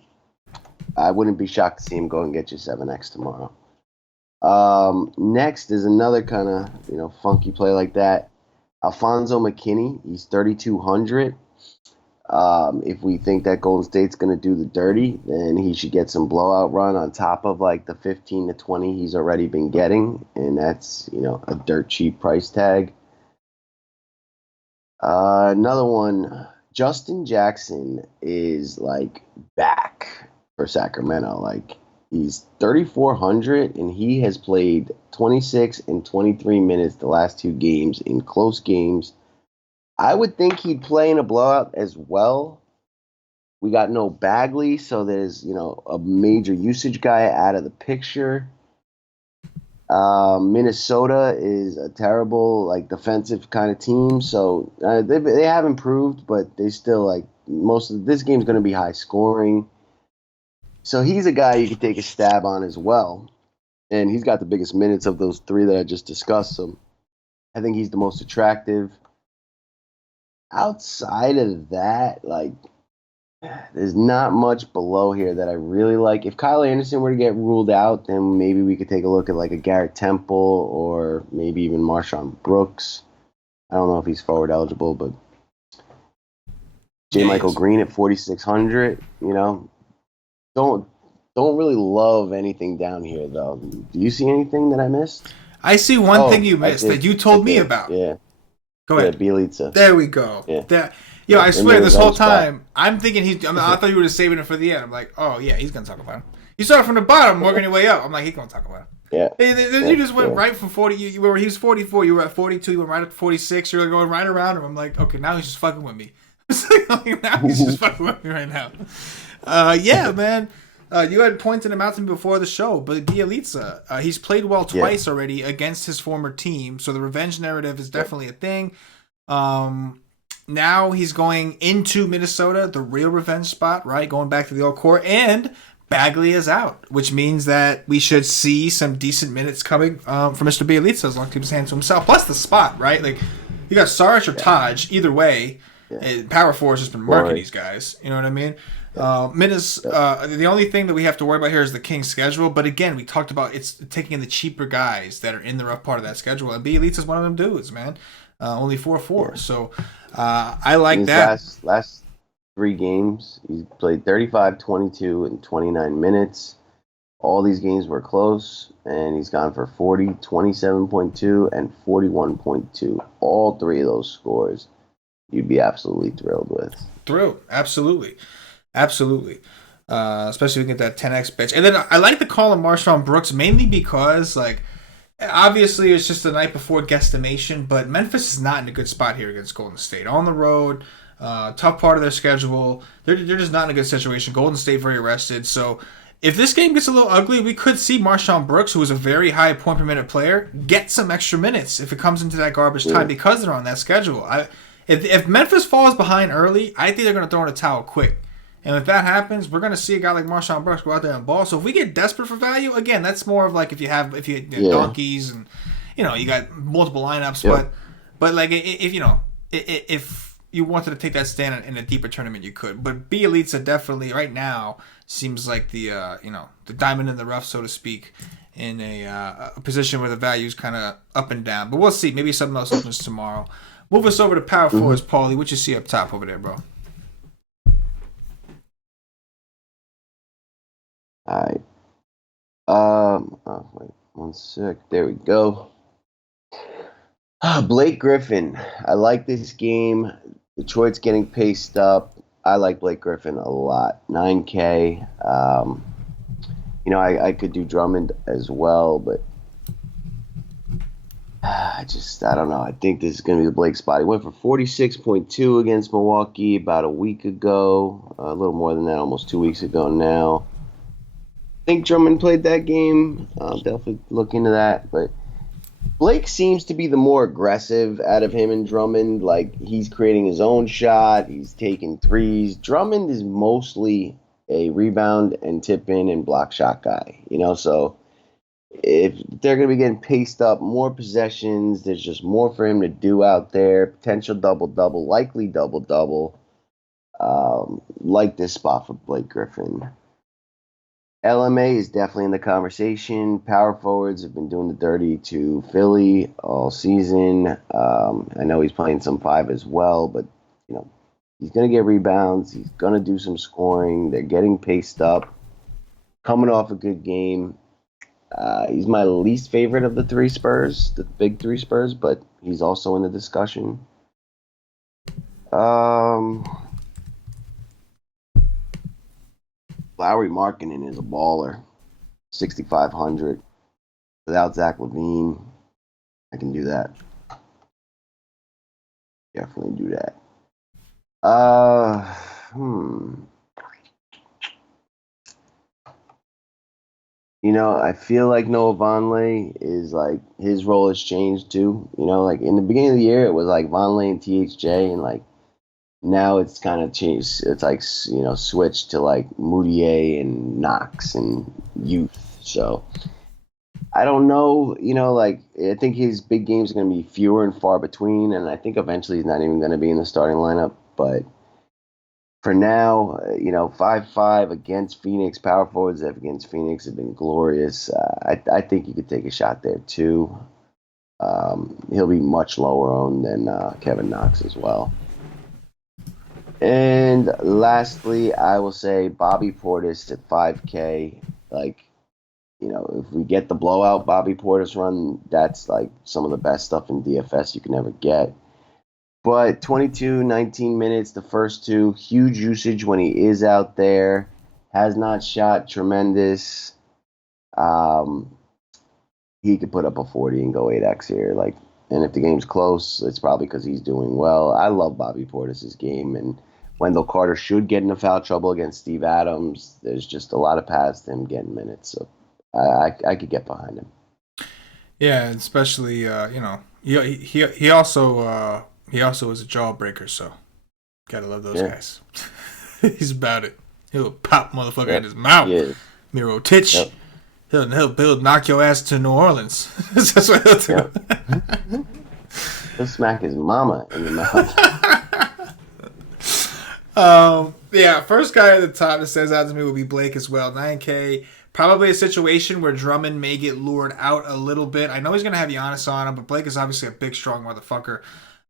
I wouldn't be shocked to see him go and get you 7x tomorrow. Next is another kind of, funky play like that. Alfonso McKinney, he's 3,200. If we think that Golden State's going to do the dirty, then he should get some blowout run on top of like the 15 to 20 he's already been getting, and that's, a dirt cheap price tag. Another one, Justin Jackson is like back for Sacramento. Like, He's 3,400, and he has played 26 and 23 minutes the last two games in close games. I would think he'd play in a blowout as well. We got no Bagley, so there's, a major usage guy out of the picture. Minnesota is a terrible, defensive kind of team, so they have improved, but they still, most of this game's going to be high scoring. So he's a guy you could take a stab on as well. And he's got the biggest minutes of those three that I just discussed. So I think he's the most attractive. Outside of that, there's not much below here that I really like. If Kyle Anderson were to get ruled out, then maybe we could take a look at a Garrett Temple or maybe even Marshawn Brooks. I don't know if he's forward eligible, but J. Michael Green at 4,600, Don't really love anything down here, though. Do you see anything that I missed? I see one thing you missed that you told me about. Yeah. Go ahead. Bielitsa. There we go. Yeah. I swear, this whole time, I'm thinking I thought you were just saving it for the end. I'm like, oh, yeah, he's going to talk about him. You started from the bottom, working your way up. I'm like, he's going to talk about him. Yeah. Then you just went right from 40. He was 44. You were at 42. You went right up to 46. You're going right around him. I'm like, okay, now he's just fucking with me. Now he's just fucking with me right now. Yeah, man. You had pointed him out to me before the show, but Bielitsa, he's played well twice already against his former team, so the revenge narrative is definitely a thing. Now he's going into Minnesota, the real revenge spot, right? Going back to the old core, and Bagley is out, which means that we should see some decent minutes coming from Mr. Bielitsa as long as he keeps his hands to himself. Plus the spot, right? You got Saric or Taj, either way. Power Force has been murking these guys. You know what I mean? The only thing that we have to worry about here is the Kings schedule. But again, we talked about it's taking in the cheaper guys that are in the rough part of that schedule. And Bielitsa is one of them dudes, man. Only 4-4. Yeah. So I like that. Last three games, he's played 35, 22, and 29 minutes. All these games were close, and he's gone for 40, 27.2, and 41.2. All three of those scores you'd be absolutely thrilled with. Thrilled, absolutely. Especially if we get that 10x bench. And then I like the call of Marshawn Brooks mainly because, obviously it's just the night before guesstimation, but Memphis is not in a good spot here against Golden State. On the road, tough part of their schedule. They're just not in a good situation. Golden State very rested. So if this game gets a little ugly, we could see Marshawn Brooks, who is a very high point per minute player, get some extra minutes if it comes into that garbage time because they're on that schedule. If Memphis falls behind early, I think they're going to throw in a towel quick. And if that happens, we're going to see a guy like Marshawn Brooks go out there and ball. So if we get desperate for value, again, that's more of if you donkeys and you got multiple lineups. Yeah. But if you wanted to take that stand in a deeper tournament, you could. But Bielitsa definitely right now seems like the the diamond in the rough, so to speak, in a position where the value's kind of up and down. But we'll see. Maybe something else opens tomorrow. Move us over to power forwards, Paulie. What you see up top over there, bro? All right. Wait 1 sec. There we go. Blake Griffin. I like this game. Detroit's getting paced up. I like Blake Griffin a lot. 9K. I could do Drummond as well, but I don't know. I think this is going to be the Blake spot. He went for 46.2 against Milwaukee about a week ago. A little more than that, almost 2 weeks ago now. I think Drummond played that game. I'll definitely look into that. But Blake seems to be the more aggressive out of him and Drummond. He's creating his own shot. He's taking threes. Drummond is mostly a rebound and tip in and block shot guy. So if they're going to be getting paced up, more possessions, there's just more for him to do out there. Potential double-double, likely double-double. Like this spot for Blake Griffin. LMA is definitely in the conversation. Power forwards have been doing the dirty to Philly all season. I know he's playing some 5 as well, but he's going to get rebounds. He's going to do some scoring. They're getting paced up. Coming off a good game. He's my least favorite of the three Spurs, the big three Spurs, but he's also in the discussion. Lauri Markkanen is a baller. 6,500 without Zach LaVine. I can do that. Definitely do that. I feel like Noah Vonleh is like his role has changed too. Like in the beginning of the year, it was like Vonleh and THJ, and like now it's kind of changed. It's like switched to like Moutier and Knox and Youth. So I don't know. Like I think his big games are going to be fewer and far between, and I think eventually he's not even going to be in the starting lineup. But for now, 5-5 against Phoenix, power forwards against Phoenix have been glorious. I think you could take a shot there too. He'll be much lower owned than Kevin Knox as well. And lastly, I will say Bobby Portis at 5K. Like, if we get the blowout Bobby Portis run, that's like some of the best stuff in DFS you can ever get. But 22, 19 minutes, the first two, huge usage when he is out there. Has not shot tremendous. He could put up a 40 and go 8x here. And if the game's close, it's probably because he's doing well. I love Bobby Portis' game, and Wendell Carter should get into foul trouble against Steve Adams. There's just a lot of paths to him getting minutes, so I could get behind him. Yeah, especially he also is a jawbreaker, so gotta love those guys. He's about it. He'll pop motherfucker in his mouth. Yeah. Miro Titch. Yep. He'll knock your ass to New Orleans. That's what he'll do. Yep. He'll smack his mama in the mouth. First guy at the top that stands out to me will be Blake as well. 9K. Probably a situation where Drummond may get lured out a little bit. I know he's going to have Giannis on him, but Blake is obviously a big, strong motherfucker.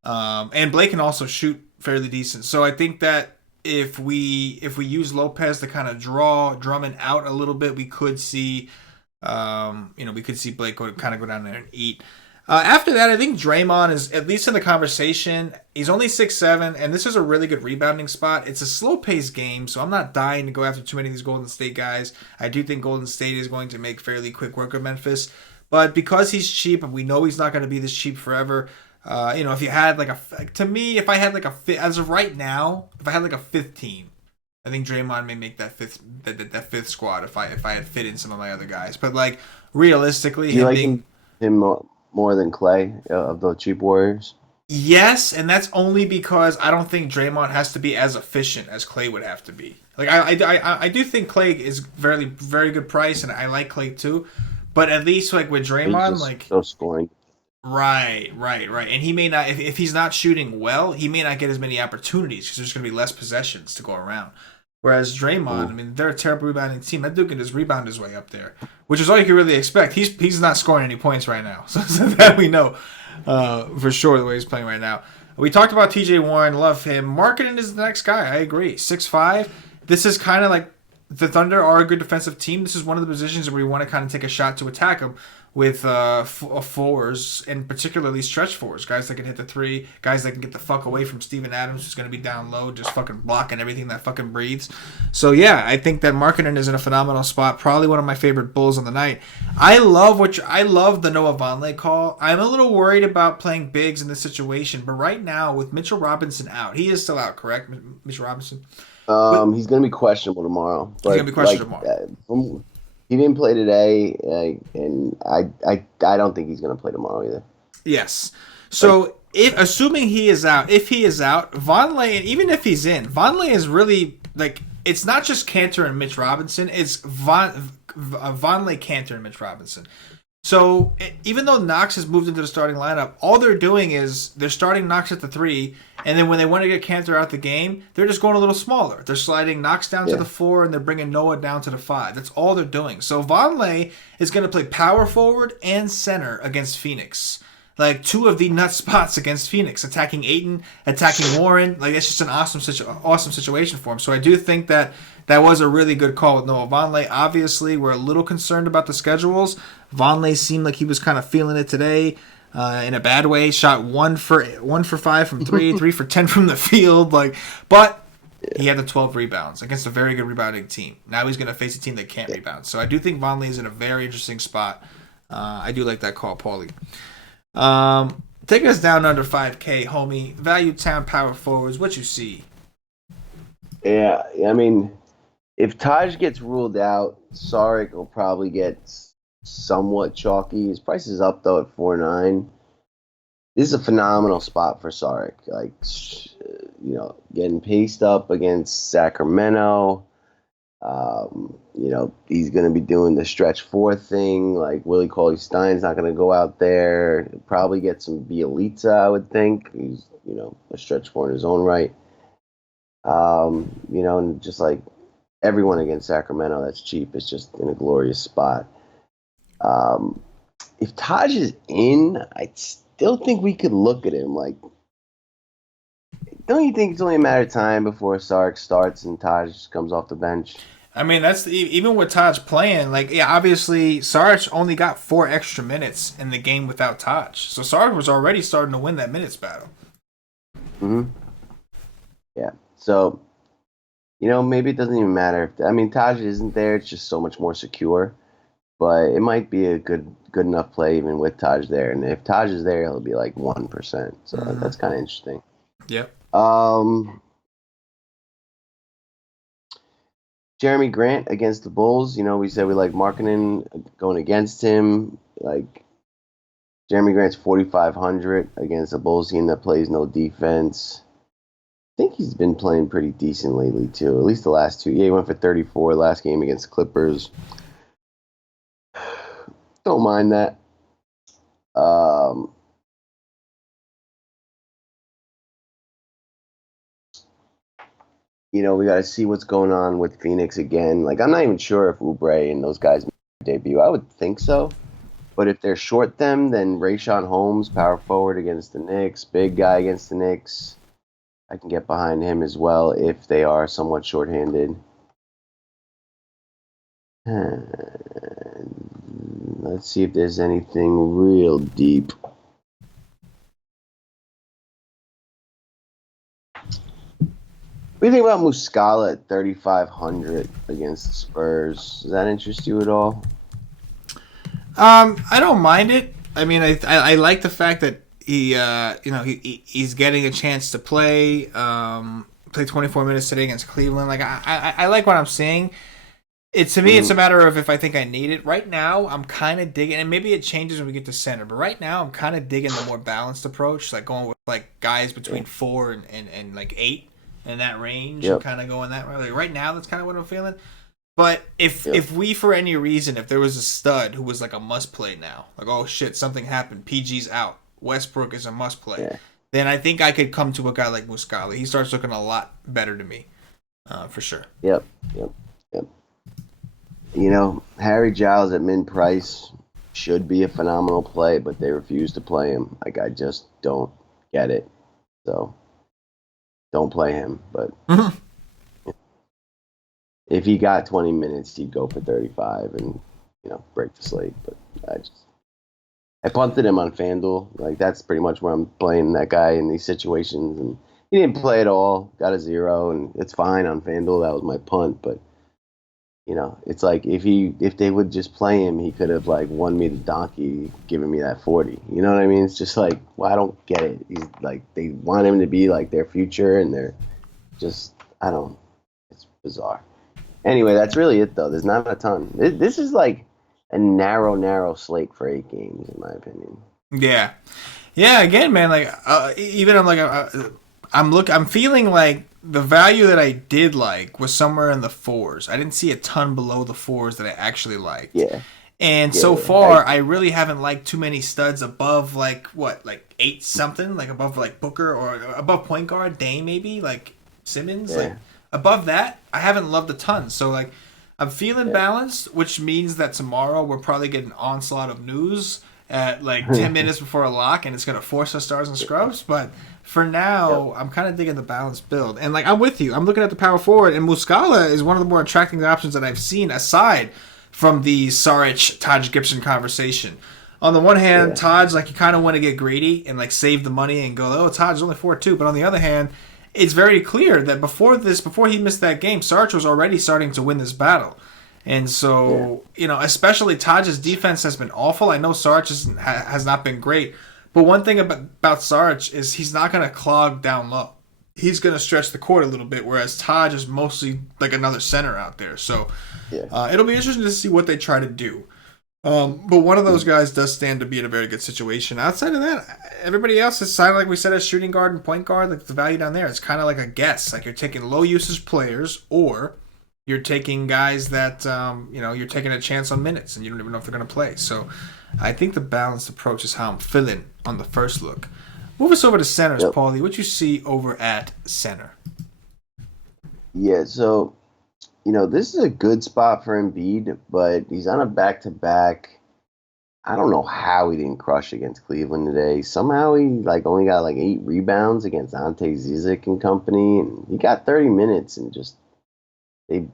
And Blake can also shoot fairly decent. So I think that if we use Lopez to kind of draw Drummond out a little bit, we could see Blake go down there and eat. After that, I think Draymond is at least in the conversation. He's only 6'7", and this is a really good rebounding spot. It's a slow-paced game, so I'm not dying to go after too many of these Golden State guys. I do think Golden State is going to make fairly quick work of Memphis. But because he's cheap, and we know he's not going to be this cheap forever, if you had if I had as of right now, if I had a fifth team, I think Draymond may make that fifth squad if I had fit in some of my other guys. But realistically, him more than Clay of the cheap Warriors? Yes, and that's only because I don't think Draymond has to be as efficient as Clay would have to be. I do think Clay is very, very good price, and I like Clay too. But at least with Draymond, so scoring. Right. And he may not, if he's not shooting well, he may not get as many opportunities because there's going to be less possessions to go around. Whereas Draymond, they're a terrible rebounding team. That dude can just rebound his way up there, which is all you can really expect. He's not scoring any points right now, so that we know for sure the way he's playing right now. We talked about TJ Warren, love him. Marketing is the next guy. I agree. 6'5". This is kind of like the Thunder are a good defensive team. This is one of the positions where we want to kind of take a shot to attack them with fours, and particularly stretch fours, guys that can hit the three, guys that can get the fuck away from Steven Adams, who's going to be down low, just fucking blocking everything that fucking breathes. So yeah, I think that Markkanen is in a phenomenal spot. Probably one of my favorite Bulls on the night. I love the Noah Vonleh call. I'm a little worried about playing bigs in this situation, but right now with Mitchell Robinson out, he is still out, correct, Mitchell Robinson? He's going to be questionable tomorrow. He's going to be questionable tomorrow. He didn't play today, and I don't think he's going to play tomorrow either. Yes. So assuming he is out, Vonleh, and even if he's in, Vonleh is really it's not just Cantor and Mitch Robinson, it's Vonleh, Cantor, and Mitch Robinson. So even though Knox has moved into the starting lineup, all they're doing is they're starting Knox at the 3, and then when they want to get Cantor out the game, they're just going a little smaller. They're sliding Knox down to the 4, and they're bringing Noah down to the 5. That's all they're doing. So Vonleh is going to play power forward and center against Phoenix. Two of the nut spots against Phoenix, attacking Ayton, attacking Warren. It's just an awesome situation for him. So I do think that was a really good call with Noah Vonleh. Obviously, we're a little concerned about the schedules. Vonleh seemed like he was kind of feeling it today in a bad way. Shot 1 for 5 from 3, 3 for 10 from the field. But He had the 12 rebounds against a very good rebounding team. Now he's going to face a team that can't rebound. So I do think Vonleh is in a very interesting spot. I do like that call, Paulie. Take us down under 5K, homie. Value town power forwards. What you see? Yeah, I mean, if Taj gets ruled out, Saric will probably get somewhat chalky. His price is up though at 4.9. This is a phenomenal spot for Saric. Like, getting paced up against Sacramento. He's going to be doing the stretch four thing. Like, Willie Cauley-Stein's not going to go out there. He'll probably get some Bielitsa, I would think. He's, a stretch four in his own right. And just like everyone against Sacramento that's cheap is just in a glorious spot. If Taj is in, I still think we could look at him. Like, don't you think it's only a matter of time before Saric starts and Taj comes off the bench? I mean, even with Taj playing, obviously Saric only got 4 extra minutes in the game without Taj. So Saric was already starting to win that minutes battle. Mm-hmm. Yeah. So, maybe it doesn't even matter. Taj isn't there. It's just so much more secure. But it might be a good enough play even with Taj there. And if Taj is there, he'll be like 1%. So that's kind of interesting. Yep. Jeremy Grant against the Bulls. We said we like Markkanen going against him. Like, Jeremy Grant's 4,500 against a Bulls team that plays no defense. I think he's been playing pretty decent lately, too. At least the last 2. Yeah, he went for 34 last game against the Clippers. Don't mind that. We got to see what's going on with Phoenix again. Like, I'm not even sure if Oubre and those guys debut. I would think so. But if they're short them, then Rayshawn Holmes, power forward against the Knicks, big guy against the Knicks. I can get behind him as well if they are somewhat shorthanded. Let's see if there's anything real deep. What do you think about Muscala at 3,500 against the Spurs? Does that interest you at all? I don't mind it. I mean, I like the fact that he's getting a chance to play 24 minutes today against Cleveland. Like, I like what I'm seeing. It's a matter of if I think I need it. Right now, I'm kind of digging, and maybe it changes when we get to center, but right now I'm kind of digging the more balanced approach, like going with like guys between 4 and like 8 in that range, and kind of going that way. Like, right now, that's kind of what I'm feeling. But if we, for any reason, if there was a stud who was like a must play now, like, oh shit, something happened, PG's out, Westbrook is a must play, then I think I could come to a guy like Muscala. He starts looking a lot better to me, for sure. Yep. Harry Giles at min price should be a phenomenal play, but they refuse to play him. Like, I just don't get it. So, don't play him. But if he got 20 minutes, he'd go for 35 and, break the slate. But I punted him on FanDuel. Like, that's pretty much where I'm playing that guy in these situations. And he didn't play at all, got a 0, and it's fine on FanDuel. That was my punt, but it's like if they would just play him, he could have like won me the donkey, giving me that 40. You know what I mean? It's just like, well, I don't get it. He's like, they want him to be like their future, and they're just, it's bizarre. Anyway, that's really it though. There's not a ton. This is like a narrow slate for 8 games, in my opinion. Yeah. Again, man. Like, I'm feeling like the value that I did like was somewhere in the 4s. I didn't see a ton below the 4s that I actually liked. Yeah. And so far, I really haven't liked too many studs above like 8 something, like above like Booker or above point guard, Dame maybe, like Simmons, like above that, I haven't loved a ton. So like, I'm feeling balanced, which means that tomorrow we'll probably get an onslaught of news at like 10 minutes before a lock, and it's gonna force us stars and scrubs, but. For now, I'm kind of digging the balanced build. And, like, I'm with you. I'm looking at the power forward, and Muscala is one of the more attracting options that I've seen aside from the Saric-Taj Gibson conversation. On the one hand, Taj, like, you kind of want to get greedy and, like, save the money and go, oh, Taj is only 4-2. But on the other hand, it's very clear that before he missed that game, Sarge was already starting to win this battle. And so, especially Taj's defense has been awful. I know Sarge has not been great. But one thing about Sarge is he's not going to clog down low. He's going to stretch the court a little bit, whereas Taj is mostly like another center out there. So it'll be interesting to see what they try to do. But one of those guys does stand to be in a very good situation. Outside of that, everybody else is signed, like we said, as shooting guard and point guard. Like the value down there, it's kind of like a guess. Like you're taking low usage players, or you're taking guys that you're taking a chance on minutes, and you don't even know if they're going to play. So I think the balanced approach is how I'm feeling on the first look. Move us over to centers, Paulie. What you see over at center? Yeah, so this is a good spot for Embiid, but he's on a back-to-back. I don't know how he didn't crush against Cleveland today. Somehow he only got 8 rebounds against Ante Zizic and company, and he got 30 minutes and just they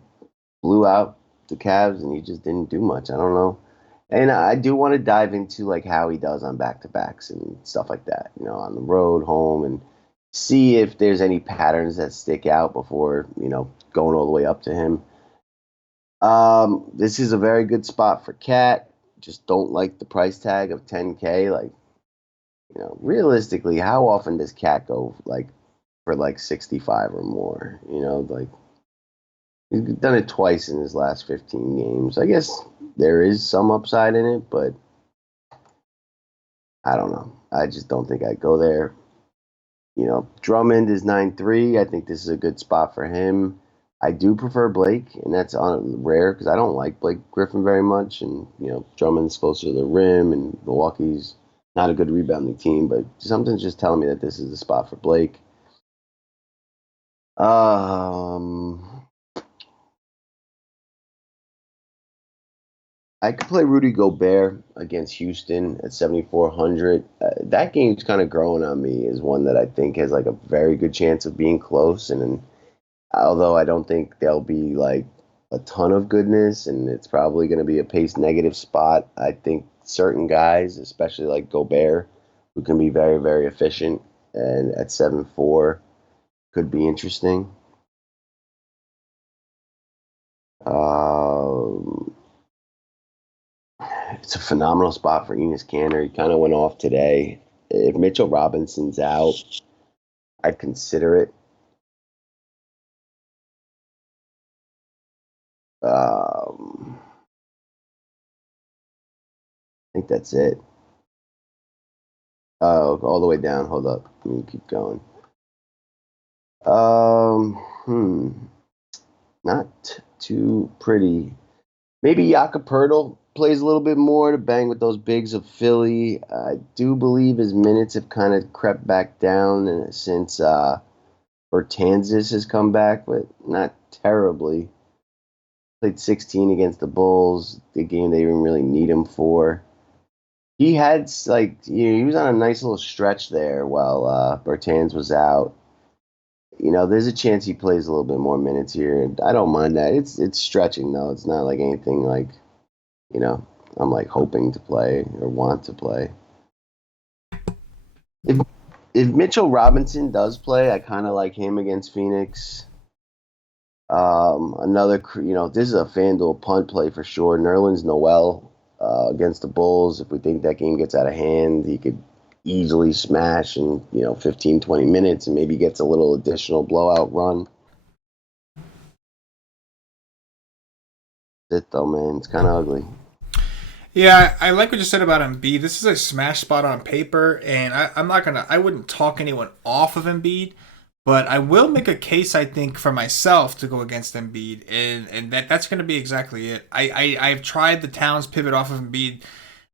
blew out the Cavs, and he just didn't do much. I don't know. And I do want to dive into how he does on back-to-backs and stuff like that, on the road, home, and see if there's any patterns that stick out before, going all the way up to him. This is a very good spot for Cat. Just don't like the price tag of $10K. Realistically, how often does Cat go for 65 or more? He's done it twice in his last 15 games. I guess there is some upside in it, but I don't know. I just don't think I'd go there. Drummond is 9-3. I think this is a good spot for him. I do prefer Blake, and that's rare because I don't like Blake Griffin very much. And, Drummond's closer to the rim, and Milwaukee's not a good rebounding team, but something's just telling me that this is the spot for Blake. I could play Rudy Gobert against Houston at 7,400. That game's kind of growing on me as one that I think has a very good chance of being close. And although I don't think there'll be a ton of goodness, and it's probably going to be a pace negative spot, I think certain guys, especially Gobert, who can be very, very efficient, and at 7-4 could be interesting. It's a phenomenal spot for Enes Kanter. He kind of went off today. If Mitchell Robinson's out, I'd consider it. I think that's it. Oh, all the way down. Hold up. Let me keep going. Not too pretty. Maybe Jakob Poeltl plays a little bit more to bang with those bigs of Philly. I do believe his minutes have kind of crept back down since Bertanzas has come back, but not terribly. Played 16 against the Bulls, the game they didn't really need him for. He had he was on a nice little stretch there while Bertans was out. There's a chance he plays a little bit more minutes here, and I don't mind that. It's stretching though. It's not anything I'm hoping to play or want to play. If Mitchell Robinson does play, I kind of like him against Phoenix. This is a FanDuel punt play for sure. Nerlens Noel against the Bulls. If we think that game gets out of hand, he could easily smash in 15, 20 minutes and maybe gets a little additional blowout run. That's it though, man. It's kind of ugly. Yeah, I like what you said about Embiid. This is a smash spot on paper, and I wouldn't talk anyone off of Embiid, but I will make a case, I think, for myself to go against Embiid, and that's going to be exactly it. I've tried the Towns pivot off of Embiid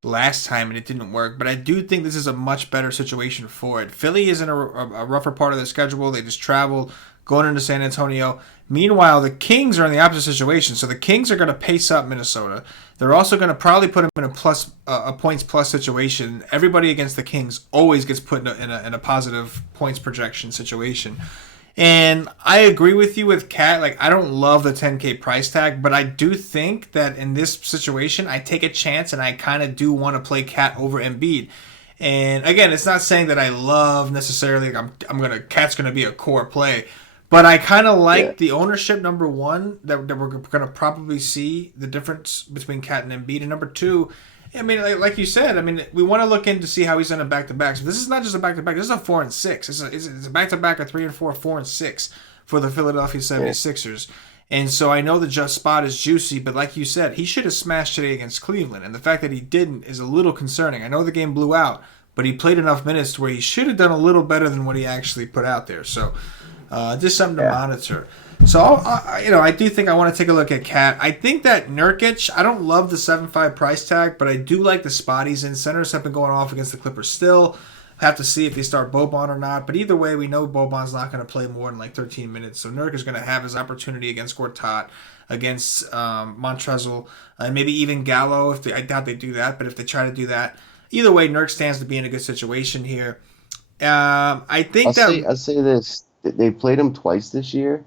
last time, and it didn't work, but I do think this is a much better situation for it. Philly is in a rougher part of their schedule. They just traveled, going into San Antonio. Meanwhile, the Kings are in the opposite situation, so the Kings are going to pace up Minnesota. They're also going to probably put them in a points plus situation. Everybody against the Kings always gets put in a positive points projection situation. And I agree with you with Cat. I don't love the 10K price tag, but I do think that in this situation, I take a chance and I kind of do want to play Cat over Embiid. And again, it's not saying that I love necessarily. Like Cat's gonna be a core play, but I kind of like the ownership. Number one, that we're gonna probably see the difference between Cat and Embiid, and number two. I mean, like you said, I mean, we want to look in to see how he's in a back-to-back. So this is not just a back-to-back. This is a 4 and 6. It's a back-to-back, a 3 and 4, 4 and 6 for the Philadelphia 76ers. And so I know the just spot is juicy, but like you said, he should have smashed today against Cleveland. And the fact that he didn't is a little concerning. I know the game blew out, but he played enough minutes to where he should have done a little better than what he actually put out there. So just something to monitor. So, I do think I want to take a look at Cat. I think that Nurkic, I don't love the 7.5 price tag, but I do like the spot he's in. Centers have been going off against the Clippers still. Have to see if they start Boban or not. But either way, we know Boban's not going to play more than like 13 minutes. So Nurk is going to have his opportunity against Gortat, against Montrezl, and maybe even Gallo. I doubt they do that, but if they try to do that, either way, Nurk stands to be in a good situation here. I think I'll say this: they played him twice this year.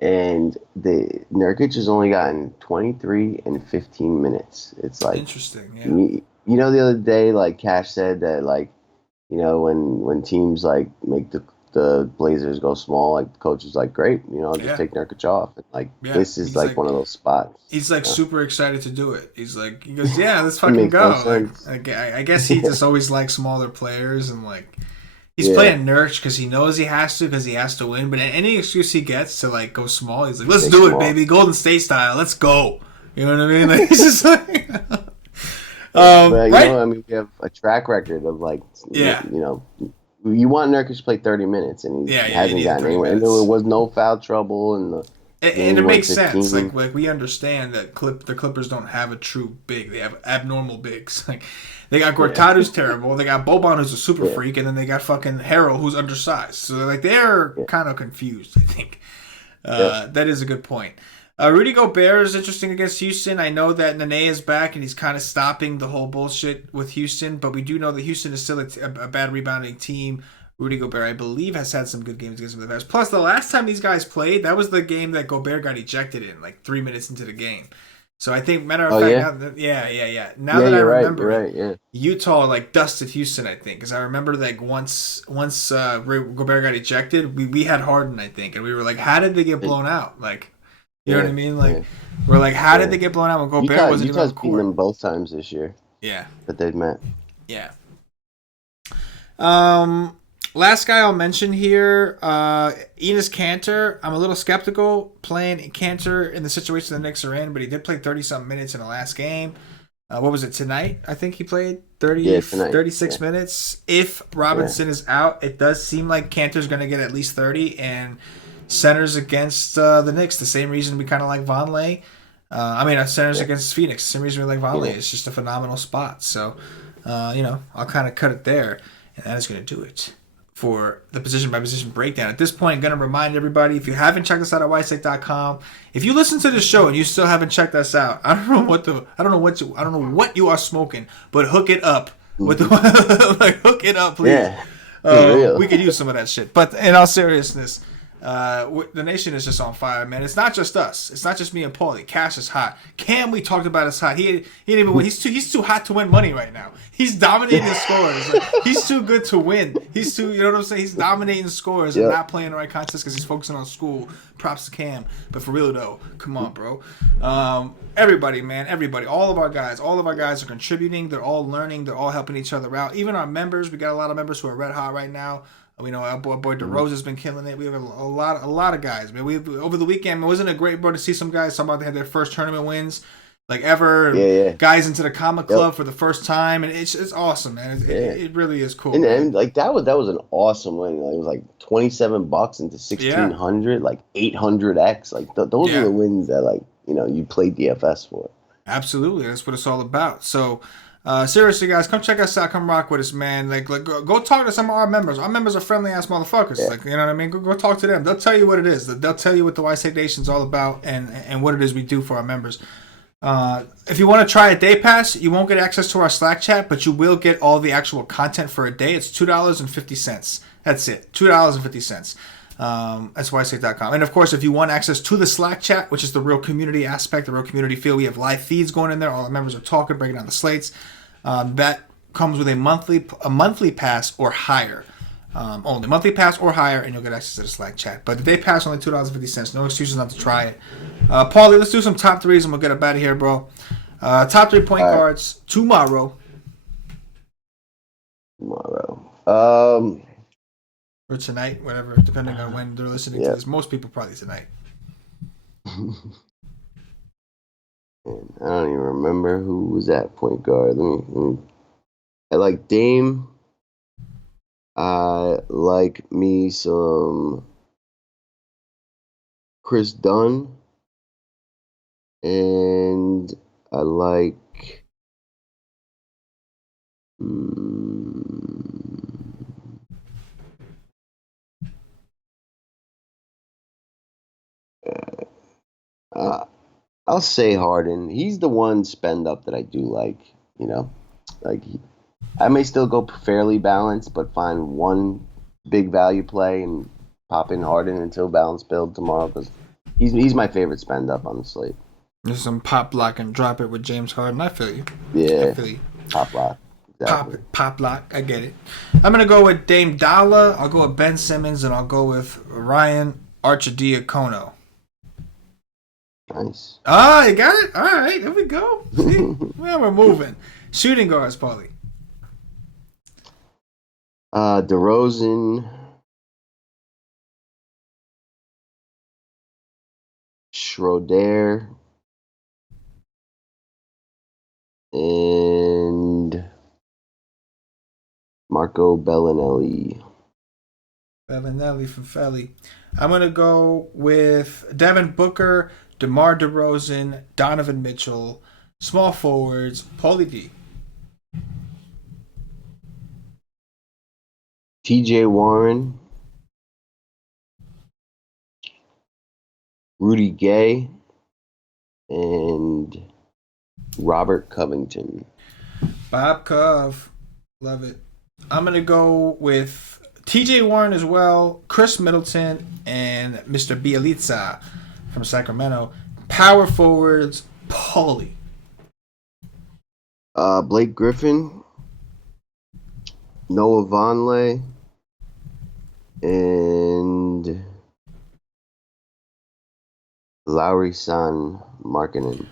And Nurkic has only gotten 23 and 15 minutes. It's like interesting. Yeah. You know, the other day, like Cash said that, like, you know, when teams like make the Blazers go small, like the coach is like, great, you know, just take Nurkic off. And, like this is like one of those spots. He's like super excited to do it. He goes, yeah, let's fucking go. Like, I guess he just always likes smaller players and like. He's playing Nurkic because he knows he has to win. But any excuse he gets to like go small, he's like, "Let's do it, baby, Golden State style. Let's go." You know what I mean? Like, he's just like, but you know, I mean, we have a track record of like, you know, you want Nurkic to play 30 minutes, and he hasn't gotten anywhere. And there was no foul trouble, and it makes sense. Like we understand that the Clippers don't have a true big; they have abnormal bigs. Like. They got Gortat, who's terrible. They got Boban, who's a super freak, and then they got fucking Harrell, who's undersized. So they're kind of confused, I think. That is a good point. Rudy Gobert is interesting against Houston. I know that Nene is back, and he's kind of stopping the whole bullshit with Houston, but we do know that Houston is still a bad rebounding team. Rudy Gobert, I believe, has had some good games against the Bears. Plus, the last time these guys played, that was the game that Gobert got ejected in, like 3 minutes into the game. So I think, matter of fact, now that I remember, Utah like dusted Houston. I think because I remember like once Gobert got ejected, we had Harden, I think, and we were like, how did they get blown out? Like, you know what I mean? Like, we're like, how did they get blown out when Gobert wasn't even on the court? Utah's beaten them both times this year. Yeah, that they've met. Yeah. Last guy I'll mention here, Enes Kanter. I'm a little skeptical playing Kanter in the situation the Knicks are in, but he did play 30-something minutes in the last game. What was it, tonight? I think he played 36 minutes. If Robinson is out, it does seem like Kanter's going to get at least 30, and centers against the Knicks, the same reason we kind of like Vonleh. Centers against Phoenix, the same reason we like Vonleh. It's just a phenomenal spot. So, I'll kind of cut it there, and that is going to do it for the position-by-position breakdown. At this point, I'm going to remind everybody, if you haven't checked us out at whiteslate.com, if you listen to this show and you still haven't checked us out, I don't know what you are smoking, but hook it up with hook it up, please. Yeah. We could use some of that shit. But in all seriousness, the nation is just on fire, man. It's not just us. It's not just me and Paulie. Cash is hot. Cam, we talked about, is hot. He didn't even win. He's too hot to win money right now. He's dominating scores. Like, he's too good to win. He's too, you know what I'm saying? He's dominating scores and not playing the right contests because he's focusing on school. Props to Cam. But for real though, come on, bro. Everybody, man, everybody. All of our guys are contributing. They're all learning. They're all helping each other out. Even our members. We got a lot of members who are red hot right now. We know our boy DeRose has been killing it. We have a lot of guys. Man, over the weekend, it wasn't a great bro to see some guys talking about they had their first tournament wins like ever. Guys into the comic club for the first time, and it's awesome, man. It really is cool. And like that was an awesome win. Like, it was like $27 into 1,600, like 800x. Like those are the wins that you play DFS for. Absolutely, that's what it's all about. So. Seriously, guys, come check us out. Come rock with us, man. Like go talk to some of our members. Our members are friendly ass motherfuckers. Like, you know what I mean? Go talk to them. They'll tell you what it is. They'll tell you what the White State Nation's all about and what it is we do for our members. If you want to try a day pass, you won't get access to our Slack chat, but you will get all the actual content for a day. It's $2.50. That's it. $2.50. That's whitestate.com. And of course, if you want access to the Slack chat, which is the real community aspect, the real community feel, we have live feeds going in there. All our members are talking, breaking down the slates. That comes with a monthly pass or higher. Only monthly pass or higher, and you'll get access to the Slack chat. But the day pass only $2.50. No excuses not to try it. Paulie, let's do some top threes, and we'll get up out of here, bro. Top 3 point guards tomorrow. Or tonight, whatever, depending on when they're listening to this. Most people probably tonight. I don't even remember who was at point guard. I like Dame. I like me some Chris Dunn. And I like I'll say Harden. He's the one spend up that I do like, I may still go fairly balanced, but find one big value play and pop in Harden until balance build tomorrow because he's my favorite spend up on the slate. There's some pop lock and drop it with James Harden. I feel you. Yeah. I feel you. Pop lock. Exactly. Pop lock. I get it. I'm going to go with Dame Dalla. I'll go with Ben Simmons, and I'll go with Ryan Arcidiacono. Nice. Ah, you got it? All right. There we go. See? Well, we're moving. Shooting guards, Paulie. DeRozan. Schroeder. And Marco Bellinelli. Bellinelli from Philly. I'm going to go with Devin Booker, DeMar DeRozan, Donovan Mitchell, small forwards, Paulie D. TJ Warren. Rudy Gay. And Robert Covington. Bob Cove. Love it. I'm going to go with TJ Warren as well, Chris Middleton, and Mr. Bielitsa from Sacramento. Power forwards, Paulie. Blake Griffin, Noah Vonleh, and Lauri San Markkanen.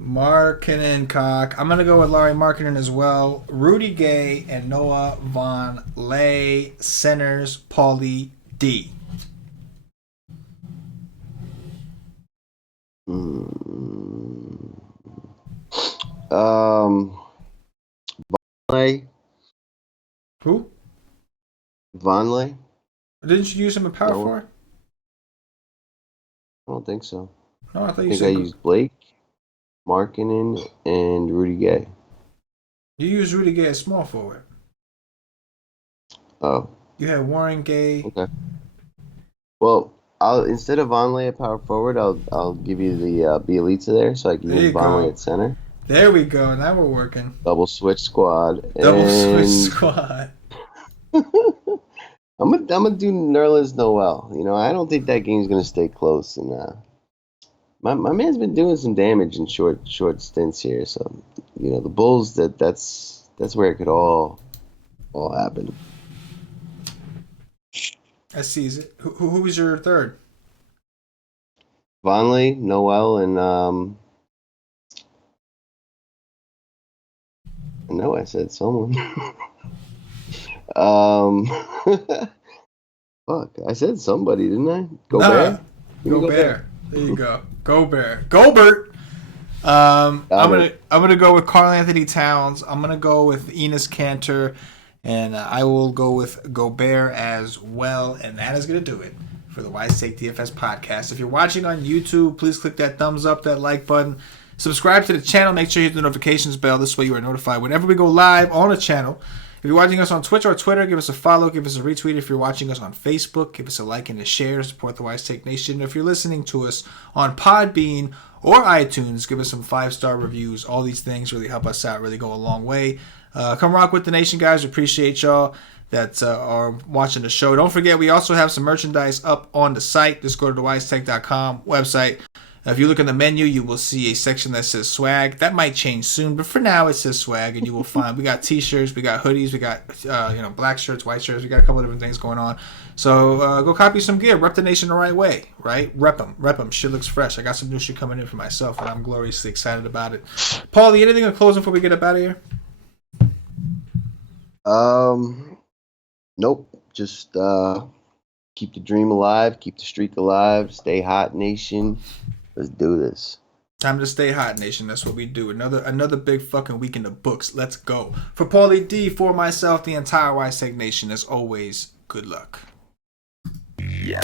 Markkanen cock. I'm going to go with Larry Markkanen as well. Rudy Gay and Noah Vonleh. Centers, Paulie D. Vonleh. Who? Vonleh? Didn't you use him in power forward? I don't think so. No, I thought I you think said I used Blake, Markkanen, and Rudy Gay. You used Rudy Gay as small forward. Oh. You had Warren Gay. Okay. Well, instead of Vonleh at power forward, I'll give you the Bielitsa there, so I can use Vonleh at center. There we go. Now we're working. Double switch squad. Switch squad. I'm gonna do Nerlens Noel. I don't think that game's gonna stay close, and my man's been doing some damage in short stints here. So the Bulls that's where it could all happen. I sees it. Who was your third? Vonleh, Noel, and I know I said someone. Fuck, I said somebody, didn't I? Gobert. Gobert. There you go. Gobert. I'm gonna go with Karl Anthony Towns. I'm gonna go with Enes Kanter, and I will go with Gobert as well. And that is gonna do it for the Wise Take DFS podcast. If you're watching on YouTube, please click that thumbs up, that like button. Subscribe to the channel. Make sure you hit the notifications bell. This way you are notified whenever we go live on the channel. If you're watching us on Twitch or Twitter, give us a follow, give us a retweet. If you're watching us on Facebook, give us a like and a share to support the Wise Take Nation. If you're listening to us on Podbean or iTunes, give us some 5-star reviews. All these things really help us out, really go a long way. Come rock with the nation, guys. We appreciate y'all that are watching the show. Don't forget, we also have some merchandise up on the site. Just go to thewisetech.com website. If you look in the menu, you will see a section that says swag. That might change soon, but for now it says swag, and you will find we got t-shirts, we got hoodies, we got black shirts, white shirts, we got a couple of different things going on. So go copy some gear, rep the nation the right way, right? Rep them. Shit looks fresh. I got some new shit coming in for myself, and I'm gloriously excited about it. Paulie, anything to close before we get up out of here? Nope. Just keep the dream alive, keep the streak alive, stay hot, nation. Let's do this. Time to stay hot, nation. That's what we do. Another big fucking week in the books. Let's go. For Paulie D, for myself, the entire Wise Tech Nation, as always, good luck. Yeah.